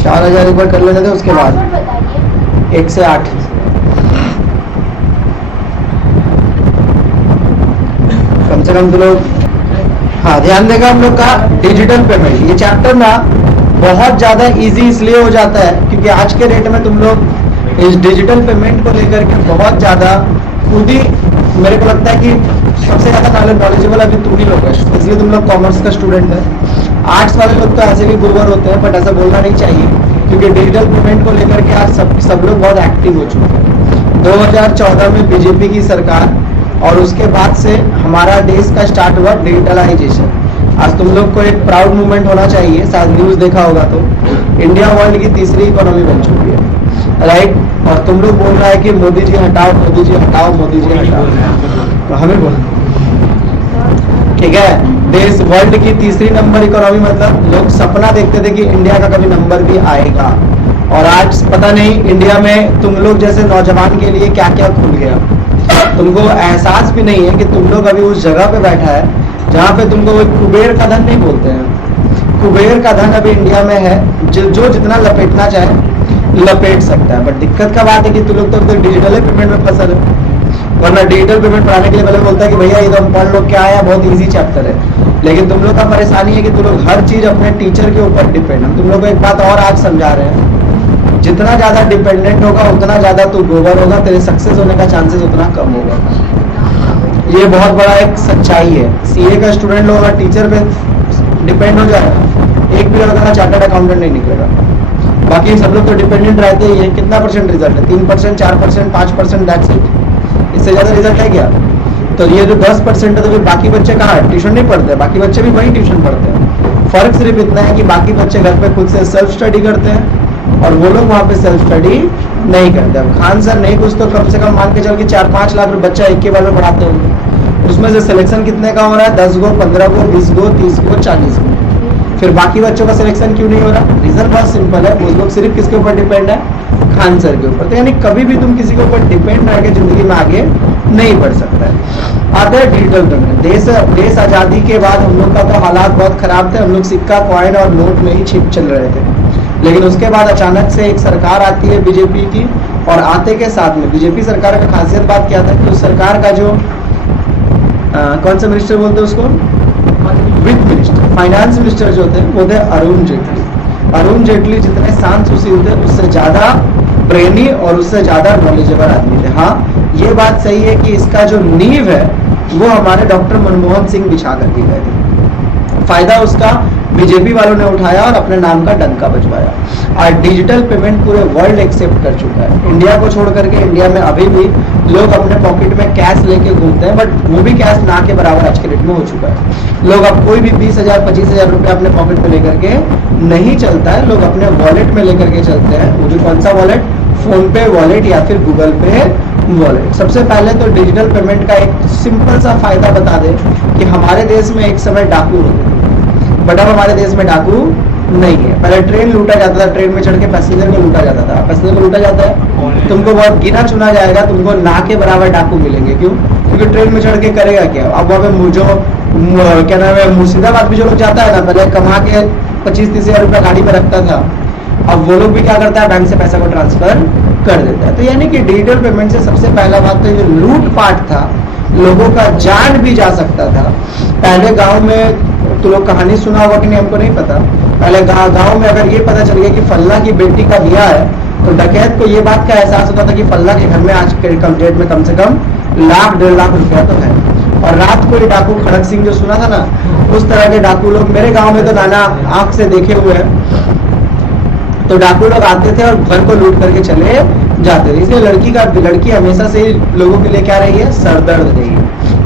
4,000 एक बार कर लेने थे, उसके बाद 1 से 8 कम से कम तो लोग। हाँ, ध्यान देगा हम लोग का डिजिटल पेमेंट। ये चैप्टर ना बहुत ज़्यादा इजी इसलिए हो जाता है क्योंकि आज के डेट में तुम लोग इस डिजिटल पेमेंट को लेकर के बहुत ज़्यादा खुद ही, मेरे को लगता है कि सबसे ज़्यादा नॉलेजेबल अभी तुम ही लोग है, इसलिए तुम लोग कॉमर्स का स्टूडेंट है। आर्ट्स वाले लोग तो ऐसे भी गुरुवर होते हैं, बट ऐसा बोलना नहीं चाहिए क्योंकि डिजिटल पेमेंट को लेकर के आज सब लोग बहुत एक्टिव हो चुके हैं। 2014 में बीजेपी की सरकार और उसके बाद से हमारा देश का स्टार्ट हुआ डिजिटलाइजेशन। आज तुम लोग को एक प्राउड मूवमेंट होना चाहिए, शायद न्यूज़ देखा होगा तो इंडिया वर्ल्ड की तीसरी इकोनॉमी बन चुकी है, राइट। और तुम लोग बोल रहा है कि मोदी जी हटाओ, मोदी जी हटाओ, मोदी जी हटाओ, तो हमें बोल, ठीक है। देश वर्ल्ड की तीसरी नंबर इकोनॉमी, मतलब लोग सपना देखते थे कि इंडिया का कभी नंबर भी आएगा, और आज पता नहीं इंडिया में तुम लोग जैसे नौजवान के लिए क्या क्या खुल गया। तुमको एहसास भी नहीं है कि तुम लोग अभी उस जगह पे बैठा है जहाँ पे तुमको कुबेर का धन नहीं बोलते हैं। कुबेर का धन अभी इंडिया में है, जो जितना लपेटना चाहे लपेट सकता है। बट दिक्कत का बात है कि तुम लोग तो डिजिटल पेमेंट में फंसल है, वरना डिजिटल पेमेंट पढ़ाने के लिए पहले बोलता है कि भैया ये तो हम पढ़ लो, क्या है, बहुत इजी चैप्टर है। लेकिन तुम लोग का परेशानी है कि तुम लोग हर चीज अपने टीचर के ऊपर डिपेंड। हम तुम लोग को एक बात और आज समझा रहे हैं, जितना ज्यादा डिपेंडेंट होगा उतना ज्यादा तू गोबर होगा, तेरे सक्सेस होने का चांसेस उतना कम होगा। ये बहुत बड़ा एक सच्चाई है। सीए का स्टूडेंट लोग अगर टीचर पे डिपेंड हो जाए, एक भी लड़का चार्टर्ड अकाउंटेंट नहीं निकलेगा। बाकी सब लोग तो डिपेंडेंट रहते ही है। कितना परसेंट रिजल्ट है? 3%, 4%, 5%, दैट्स इट। इससे ज्यादा रिजल्ट है क्या? तो ये जो 10% है, तो फिर बाकी बच्चे कहाँ है? ट्यूशन नहीं पढ़ते, बाकी बच्चे भी वही ट्यूशन पढ़ते हैं। फर्क सिर्फ इतना है कि बाकी बच्चे घर पे खुद से सेल्फ स्टडी करते हैं और वो लोग वहाँ पे सेल्फ स्टडी नहीं करते। अब खान सर नहीं कुछ तो कम से कम मान के चल के 4-5 लाख बच्चा एक के बार में पढ़ाते होंगे। उसमें से सिलेक्शन कितने का हो रहा है? 10 गो, 15 गो, 20 गो, 30 गो, 40 गो। फिर बाकी बच्चों का सिलेक्शन क्यों नहीं हो रहा? रीजन बहुत सिंपल है, वो लोग सिर्फ किसके ऊपर डिपेंड है? खान सर के ऊपर। तो यानी कभी भी तुम किसी के ऊपर डिपेंड रह के जिंदगी में आगे नहीं बढ़ सकता है। आते हैं डिजिटल पेमेंट। देश आज़ादी के बाद हम लोग का तो हालात बहुत खराब थे। हम लोग सिक्का, कॉइन और नोट में ही छिप चल रहे थे। लेकिन उसके बाद अचानक से एक सरकार आती है बीजेपी की, और आते के साथ में बीजेपी सरकार का खासियत बात क्या था कि उस सरकार का जो कौन सा मिनिस्टर बोलते हैं उसको? वित्त मिनिस्टर, फाइनेंस मिनिस्टर जो थे वो थे अरुण जेटली। अरुण जेटली जितने शांत सुशील थे, उससे ज्यादा ब्रेनी और उससे ज्यादा नॉलेजेबल आदमी थे। हाँ, ये बात सही है कि इसका जो नींव है वो हमारे डॉक्टर मनमोहन सिंह बिछा करके गए थे। फायदा उसका बीजेपी वालों ने उठाया और अपने नाम का डंका बजवाया। आज डिजिटल पेमेंट पूरे वर्ल्ड एक्सेप्ट कर चुका है। इंडिया को छोड़ करके इंडिया में अभी भी लोग अपने पॉकेट में कैश लेके घूमते हैं, बट वो भी कैश ना के बराबर आज के डेट में हो चुका है। लोग अब कोई भी 20,000 25,000 रुपये अपने पॉकेट में लेकर के नहीं चलता है, लोग अपने वॉलेट में लेकर के चलते हैं। वो भी कौन सा वॉलेट? फोन पे वॉलेट या फिर गूगल पे वॉलेट। सबसे पहले तो डिजिटल पेमेंट का एक सिंपल सा फायदा बता दें कि हमारे देश में एक समय डाकू होते थे, बट अब हमारे देश में डाकू नहीं है। पहले ट्रेन लूटा जाता था, ट्रेन में चढ़ के पैसेंजर को लूटा जाता था। पैसेंजर को लूटा जाता है, तुमको बहुत गिना चुना जाएगा, तुमको ना के बराबर डाकू मिलेंगे। क्यों? क्योंकि ट्रेन में चढ़ के करेगा क्या? अब वहाँ पे जो क्या नाम है, मुर्शिदाबाद भी जो लोग जाता है ना, पहले कमा के 25-30 हज़ार रुपया गाड़ी में रखता था, अब वो लोग भी क्या करता है? बैंक से पैसा को ट्रांसफर कर देता है। तो यानी कि डिजिटल पेमेंट से सबसे पहला बात तो जो लूट पाट था, लोगों का जान भी जा सकता था। पहले गांव में तो लोग कहानी सुना होगा कि नहीं हमको नहीं पता। पहले गांव में अगर ये पता चल गया कि फल्ला की बेटी का ब्याह है, तो डकैत को ये बात का एहसास होता था कि फल्ला के घर में आज के डेट में कम से कम 1-1.5 लाख रुपया तो है। और रात को ये डाकू खड़क सिंह जो सुना था ना, उस तरह के डाकू लोग मेरे गाँव में तो नाना आंख से देखे हुए हैं। तो डाकू लोग आते थे और घर को लूट करके चले जाते थे। इसलिए लड़की हमेशा से ही लोगों के लिए क्या रही है? सरदर्द रही है।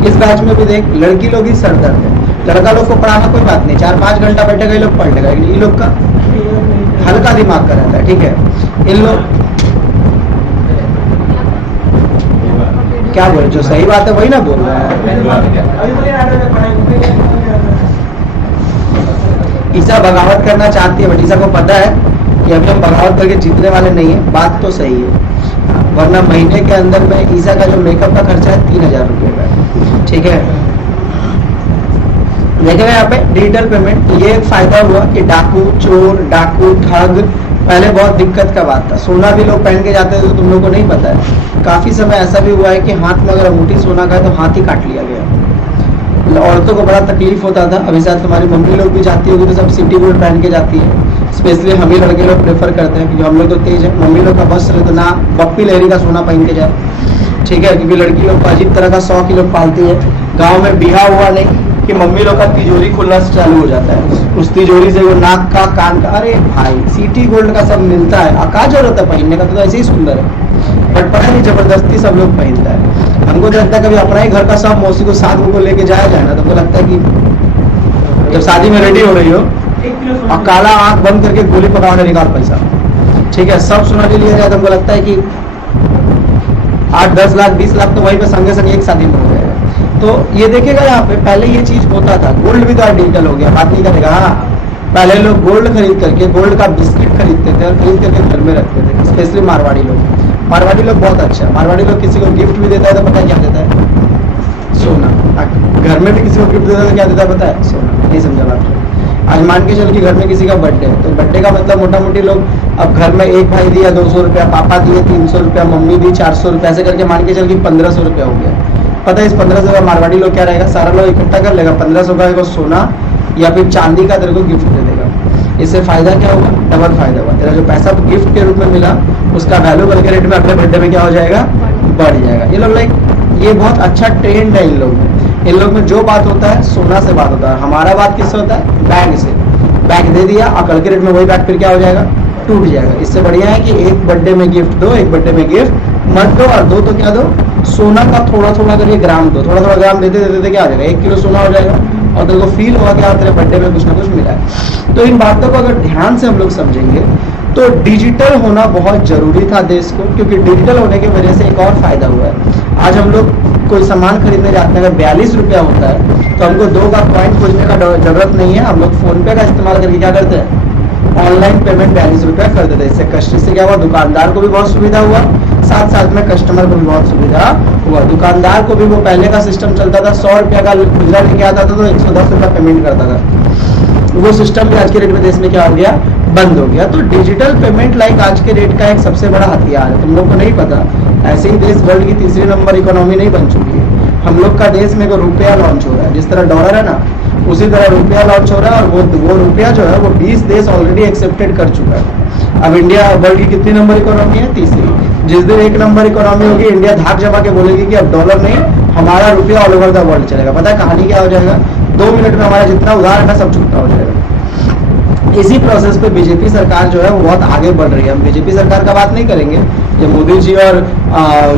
इस बैच में भी देख, लड़की लोग ही सरदर्द है। लड़का लोग को पढ़ाना कोई बात नहीं, 4-5 घंटा बैठेगा ये लोग पढ़ लेगा। इन लोग का हल्का दिमाग का रहता है, ठीक है। इन लोग क्या बोले, जो सही बात है वही ना बोल रहा है। ईसा बगावत करना चाहती है, बट ईसा को पता है कि अभी हम बगावत करके जीतने वाले नहीं है। बात तो सही है, वरना महीने के अंदर में ईसा का जो मेकअप का खर्चा है 3,000 रुपये का, ठीक है। देखेगा यहाँ पे डिजिटल पेमेंट, ये एक फायदा हुआ कि डाकू चोर डाकू ठग पहले बहुत दिक्कत का बात था। सोना भी लोग पहन के जाते थे तो तुम लोग को नहीं पता है, काफी समय ऐसा भी हुआ है कि हाथ में अगर अंगूठी सोना का है तो हाथ ही काट लिया गया। औरतों को बड़ा तकलीफ होता था। अभी शायद तुम्हारी मम्मी लोग भी जाती होगी तो सब सिटी गोल्ड पहन के जाती है। स्पेशली हम ही लड़के लोग प्रेफर करते हैं क्योंकि हम लोग तो तेज है। मम्मी लोग का बस रहे तो ना बप्पी लहरी का सोना पहन के जाए, ठीक है, क्योंकि लड़की लोग को अजीब तरह का शौक ही लोग पालती है। गाँव में बिहा हुआ नहीं कि मम्मी लोग का तिजोरी खुलना चालू हो जाता है, उस तिजोरी से वो नाक का कान का, अरे भाई सिटी गोल्ड का सब मिलता है, क्या जरूरत है पहनने का, तो ऐसे ही सुंदर है। बट पता नहीं जबरदस्ती सब लोग पहनता है। हमको तो लगता है कभी अपना ही घर का सब मौसी को साथ को लेके जाया जाए ना, तो हमको लगता है कि जब शादी में रेडी हो रही हो और काला आंख बंद करके गोली पकाने निकाल पैसा, ठीक है, सब सुना के लिया जाए तो हमको लगता है कि 8-10 लाख 20 लाख तो वहीं पे संगे संगे एक शादी में हो जाएगा। तो ये देखेगा यहाँ पे पहले ये चीज होता था। गोल्ड भी तो आज डिजिटल हो गया, बात नहीं करेगा। हाँ, पहले लोग गोल्ड खरीद करके गोल्ड का बिस्किट खरीदते थे और खरीद करके घर में रखते थे, स्पेशली मारवाड़ी लोग। मारवाड़ी लोग बहुत अच्छा है। मारवाड़ी लोग किसी को गिफ्ट भी देता है तो पता है क्या देता है? सोना। घर में भी किसी को गिफ्ट देता है तो क्या देता है पता है? सोना। नहीं समझा बात? आज मान के चल कि घर में किसी का बर्थडे है तो बर्थडे का मतलब मोटा मोटी लोग अब घर में एक भाई दिया 200 रुपया, पापा दिए 300 रुपया, मम्मी दी 400 रुपया, ऐसे करके मान के चल कि 1500 रुपया हो गया। पता है इस 1500 का मारवाड़ी लोग क्या रहेगा, सारा लोग इकट्ठा कर लेगा, 1500 का को सोना या फिर चांदी का तेरे को गिफ्ट दे देगा। इससे फायदा क्या होगा? डबल फायदा हुआ। तेरा जो पैसा गिफ्ट के रूप में मिला उसका वैल्यू करके रेट में अगले बर्थडे में क्या हो जाएगा? बढ़ जाएगा। ये लोग लाइक ये बहुत अच्छा ट्रेंड है इन लोग में। इन लोग में जो बात होता है सोना से बात होता है। हमारा बात किससे होता है? बैंक से। बैंक दे दिया और कल के रेट में वही बैंक फिर क्या हो जाएगा? टूट जाएगा। इससे बढ़िया है कि एक बर्थडे में गिफ्ट दो, एक बर्थडे में गिफ्ट मत दो, और दो तो क्या दो? सोना का थोड़ा थोड़ा करके ग्राम दो। थोड़ा थोड़ा ग्राम देते देते क्या हो जाएगा? 1 किलो सोना हो जाएगा और तेरे को फील होगा कि तेरे बर्थडे में कुछ ना कुछ मिला है। तो इन बातों को अगर ध्यान से हम लोग समझेंगे तो डिजिटल होना बहुत जरूरी था देश को, क्योंकि डिजिटल होने की वजह से एक और फायदा हुआ है। आज हम लोग कोई सामान खरीदने जाते हैं, अगर 42 रुपया होता है तो हमको 2 का पॉइंट खोजने का जरूरत नहीं है। हम लोग फोन पे का इस्तेमाल करके क्या करते हैं? ऑनलाइन पेमेंट 42 रुपया कर देते हैं। इससे कस्टमर से क्या हुआ? दुकानदार को भी बहुत सुविधा हुआ, साथ साथ में कस्टमर को भी बहुत सुविधा हुआ। दुकानदार को भी वो पहले का सिस्टम चलता था, 100 रुपया का खुदरा लेके आता था तो 110 रुपया पेमेंट करता था। वो सिस्टम भी आज के डेट में देश में क्या हो गया? बंद हो गया। तो डिजिटल पेमेंट लाइक आज के डेट का एक सबसे बड़ा हथियार है। तुम लोग को नहीं पता, ऐसे ही देश वर्ल्ड की 3री नंबर इकोनॉमी नहीं बन चुकी है। हम लोग का देश में को रुपया लॉन्च हो रहा है, जिस तरह डॉलर है ना उसी तरह रुपया लॉन्च हो रहा है, और वो रुपया जो है वो 20 देश ऑलरेडी एक्सेप्टेड कर चुका है। अब इंडिया वर्ल्ड की कितनी नंबर इकोनॉमी है? 3री। जिस दिन 1 नंबर इकोनॉमी होगी इंडिया धाक जमा के बोलेगी कि अब डॉलर नहीं, हमारा रुपया ऑल ओवर द वर्ल्ड चलेगा। पता है कहानी क्या हो जाएगा? 2 मिनट में हमारा जितना उधार है ना सब चुकता हो जाएगा। इसी प्रोसेस पे बीजेपी सरकार जो है वो बहुत आगे बढ़ रही है। हम बीजेपी सरकार का बात नहीं करेंगे, ये मोदी जी और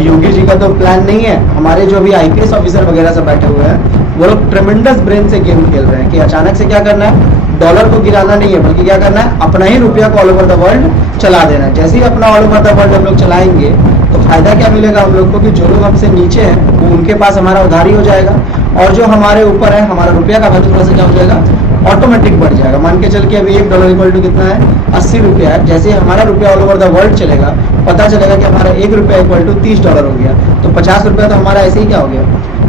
योगी जी का तो प्लान नहीं है। हमारे जो भी आईपीएस ऑफिसर वगैरह सब बैठे हुए हैं वो लोग ट्रेमेंडस ब्रेन से गेम खेल रहे हैं कि अचानक से क्या करना है? डॉलर को गिराना नहीं है, बल्कि क्या करना है? अपना ही रुपया को ऑल ओवर द वर्ल्ड चला देना है। जैसे ही अपना ऑल ओवर द वर्ल्ड हम लोग चलाएंगे तो फायदा क्या मिलेगा हम लोग को? कि जो लोग हमसे नीचे हैं वो उनके पास हमारा उधारी हो जाएगा, और जो हमारे ऊपर है हमारा रुपया का वैल्यू थोड़ा सा क्या हो जाएगा? ऑटोमेटिक बढ़ जाएगा। मान के चल के अभी $1 इक्वल टू कितना है? 80 रुपया है। जैसे हमारा रुपया ऑल ओवर द वर्ल्ड चलेगा, पता चलेगा कि हमारा $1 इक्वल टू $30 हो गया, तो 50 रुपया तो हमारा ऐसे ही क्या हो गया?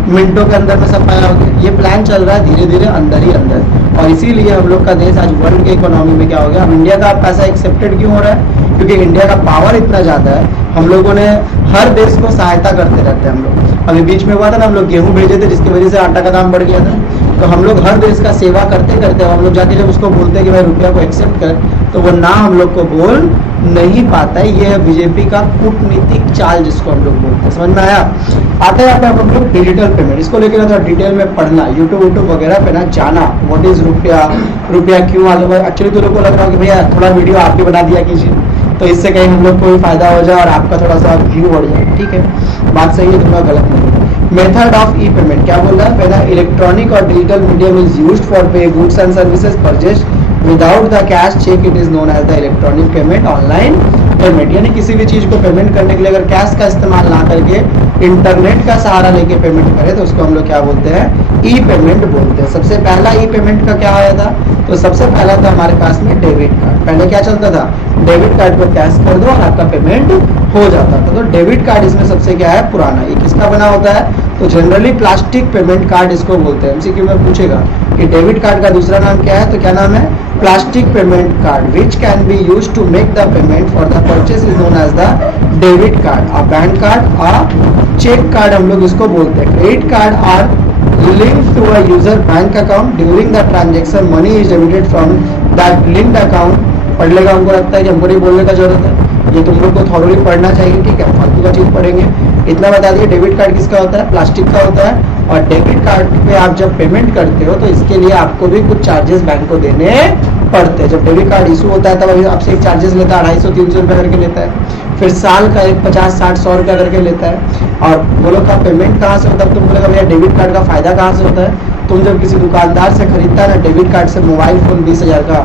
मिनटों के अंदर में सब पाया हो गया। ये प्लान चल रहा है धीरे धीरे अंदर ही अंदर, और इसीलिए हम लोग का देश आज वर्ल्ड के इकोनॉमी में क्या हो गया? हम इंडिया का पैसा एक्सेप्टेड क्यों हो रहा है? क्योंकि इंडिया का पावर इतना ज्यादा है। हम लोगों ने हर देश को सहायता करते रहते हैं। हम लोग अभी बीच में हुआ था ना, हम लोग गेहूं भेजे थे जिसकी वजह से आटा का दाम बढ़ गया था। तो हम लोग हर देश का सेवा करते करते हम लोग जाके जब उसको बोलते हैं कि भाई रुपया को एक्सेप्ट कर, तो वो ना हम लोग को बोल नहीं पाता है। ये है बीजेपी का कूटनीतिक चाल जिसको हम लोग बोलते हैं। समझ में आया? आते आते हम लोग डिजिटल पेमेंट इसको लेकर थोड़ा डिटेल में पढ़ना, यूट्यूब वगैरह पे ना जाना, व्हाट इज रुपया, रुपया क्यों आलू। एक्चुअली तो लोग को लग रहा है कि भैया थोड़ा वीडियो आप भी बना दिया कीजिए तो इससे कहीं हम लोग को भी फायदा हो जाए और आपका थोड़ा सा व्यू बढ़ जाए। ठीक है, बात सही है, थोड़ा गलत नहीं है। मेथड ऑफ ई पेमेंट क्या बोल रहा है? पहला इलेक्ट्रॉनिक और digital medium is used for pay goods and services purchase without the cash cheque, it is known as the electronic payment online payment. यानी किसी भी चीज को पेमेंट करने के लिए अगर कैश का इस्तेमाल ना करके इंटरनेट का सहारा लेके पेमेंट करें तो उसको हम लोग क्या बोलते हैं? ई पेमेंट बोलते हैं। सबसे पहला ई पेमेंट का क्या आया था? तो सबसे पहला था हमारे पास में डेबिट कार्ड। पहले क्या चलता था? डेबिट कार्ड पर कैश कर दो और आपका पेमेंट हो जाता था। तो डेबिट कार्ड इसमें सबसे क्या है? पुराना। ये किसका बना होता है? तो जनरली प्लास्टिक पेमेंट कार्ड इसको बोलते हैं। एमसीक्यू में पूछेगा कि डेबिट कार्ड का दूसरा नाम क्या है, तो क्या नाम है, plastic payment card, which can be use to make the payment for the purchase is known as the debit card. A bank card, a cheque card हम लोग इसको बोलते हैं। Credit card are linked to a user bank account during the transaction money is debited from that linked account। पढ़ लेगा, हमको लगता है कि हमको नहीं बोलने का जरूरत है, ये तुम लोग को थॉरोली पढ़ना चाहिए, ठीक है, फालतू का चीज पढ़ेंगे। इतना बता दिए, डेबिट कार्ड किसका होता है, प्लास्टिक का होता है। और डेबिट कार्ड पे आप जब पेमेंट करते हो तो इसके लिए आपको भी कुछ चार्जेस बैंक को देने पड़ते हैं। जब डेबिट कार्ड इशू होता है तब अभी आपसे एक चार्जेस लेता है, 250-300 रुपये करके लेता है, फिर साल का एक 50-60-100 रुपया करके लेता है। और बोलो का पेमेंट कहाँ से होता है, तुम बोलेगा भैया डेबिट कार्ड का फायदा कहाँ से होता है। तुम जब किसी दुकानदार से खरीदता है ना डेबिट कार्ड से मोबाइल फोन 20,000 का,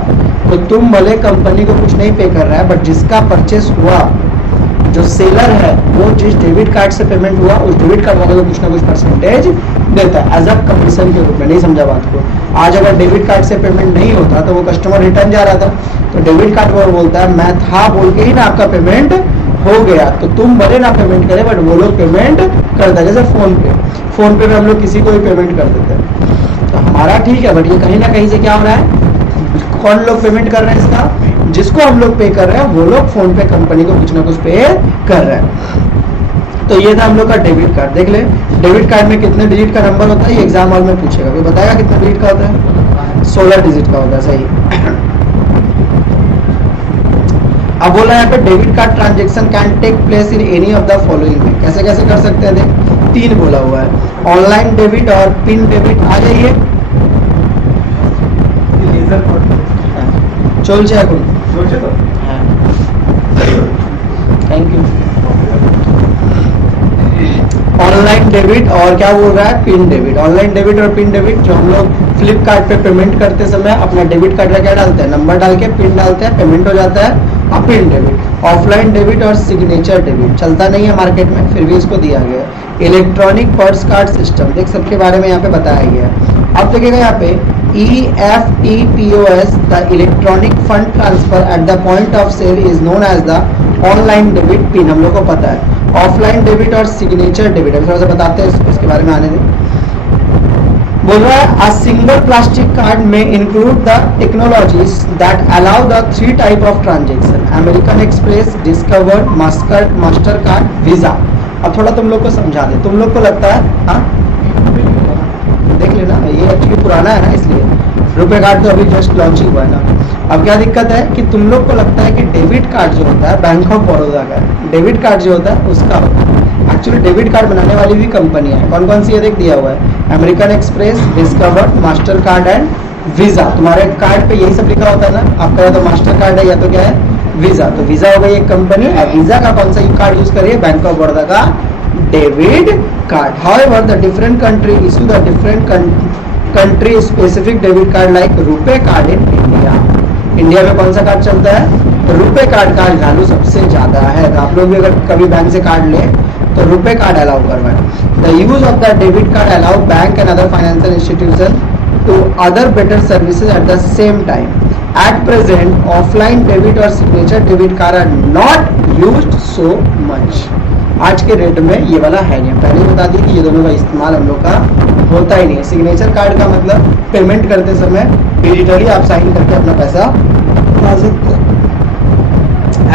तो तुम भले कंपनी को कुछ नहीं पे कर रहा है, बट जिसका परचेस हुआ, जो सेलर है, वो जिस डेबिट कार्ड से पेमेंट हुआ उस डेबिट कार्ड वाले को कुछ ना कुछ परसेंटेज देता है एज अ कमीशन के रूप में। नहीं समझा बात को। आज अगर डेबिट कार्ड से पेमेंट नहीं होता तो वो कस्टमर रिटर्न जा रहा था, तो डेबिट कार्ड वो बोलता है मैं था बोल के ही ना आपका पेमेंट हो गया, तो तुम भले ना पेमेंट करें बट वो लोग पेमेंट करता है। जैसे फोन पे में हम लोग किसी को भी पेमेंट कर देते हैं, तो हमारा ठीक है, बट ये कहीं ना कहीं से क्या हो रहा है, कौन लोग पेमेंट कर रहे हैं इसका, जिसको हम लोग पे कर रहे हैं वो लोग फोन पे कंपनी को कुछ ना कुछ पे कर रहे हैं। तो ये था हम लोग का डेबिट कार्ड। देख ले, डेबिट कार्ड में कितने डिजिट का नंबर होता है, ये एग्जाम हॉल में पूछेगा, कोई बताएगा कितने डिजिट का होता है, 16 डिजिट का होता है, सही। अब बोला यहाँ पे debit card transaction can take place in any of the following में, कैसे कैसे कर सकते हैं, देख 3 बोला हुआ है, ऑनलाइन डेबिट और पिन डेबिट। आ जाइए, চলছে এখন, চলছে তো, হ্যাঁ, थैंक यू। ऑनलाइन डेबिट और क्या बोल रहा है, पिन डेबिट। ऑनलाइन डेबिट और पिन डेबिट, जो हम लोग फ्लिपकार्ट पे पेमेंट करते समय अपना डेबिट कार्ड का क्या डालते हैं, नंबर डाल के पिन डालते हैं, पेमेंट हो जाता है। और पिन डेबिट, ऑफलाइन डेबिट और सिग्नेचर डेबिट चलता नहीं है मार्केट में, फिर भी इसको दिया गया है। इलेक्ट्रॉनिक पर्स कार्ड सिस्टम, देख सबके बारे में यहाँ पे बताया गया है। अब देखिएगा यहाँ पे EFTPOS, the electronic fund transfer at the point of sale is known as the online debit pin, हम लोग को पता है। ऑफलाइन डेबिट और सिग्नेचर डेबिट थोड़ा सा बताते हैं, इसके बारे में आने दें। बोल रहा है a single plastic card may include the technologies that allow the 3 type of transaction, American Express, Discover, Mastercard, Visa। अब थोड़ा तुम लोग को समझा दे, तुम लोग को लगता है, हाँ देख लेना, ये एक्चुअली पुराना है ना, इसलिए रुपए कार्ड तो अभी जस्ट लॉन्चिंग हुआ है ना। अब क्या दिक्कत है कि तुम लोग को लगता है कि डेबिट कार्ड जो होता है बैंक ऑफ बड़ौदा का, डेबिट कार्ड जो होता है उसका होता है। एक्चुअली डेबिट कार्ड बनाने वाली भी कंपनियां हैं, कौन कौन सी है देख दिया हुआ है, American express, discover, master card and visa. तुम्हारे कार्ड पे यही सब लिखा होता है ना, आपका या तो मास्टर कार्ड है या तो क्या है वीजा, तो वीजा हो गई एक कंपनी। और वीजा का कौन सा कार्ड यूज करिए, बैंक ऑफ बड़ौदा का debit card. However, the different country issue the different country specific debit card like रुपए कार्ड in India। इंडिया में कौन सा कार्ड चलता है, तो रुपए कार्ड का वैल्यू सबसे ज्यादा है। तो आप लोग भी अगर कभी बैंक से कार्ड ले तो रुपए कार्ड अलाउ करवाएं। The use of the debit card allow bank and other financial institution to other better services at the same time. At present offline debit और signature debit card are not used so much. आज के rate में ये वाला है नहीं, पहले बता दी कि ये दोनों का इस्तेमाल हम लोग का होता ही नहीं है। सिग्नेचर कार्ड का मतलब पेमेंट करते समय डिजिटली आप साइन करके अपना पैसा ला सकते हैं।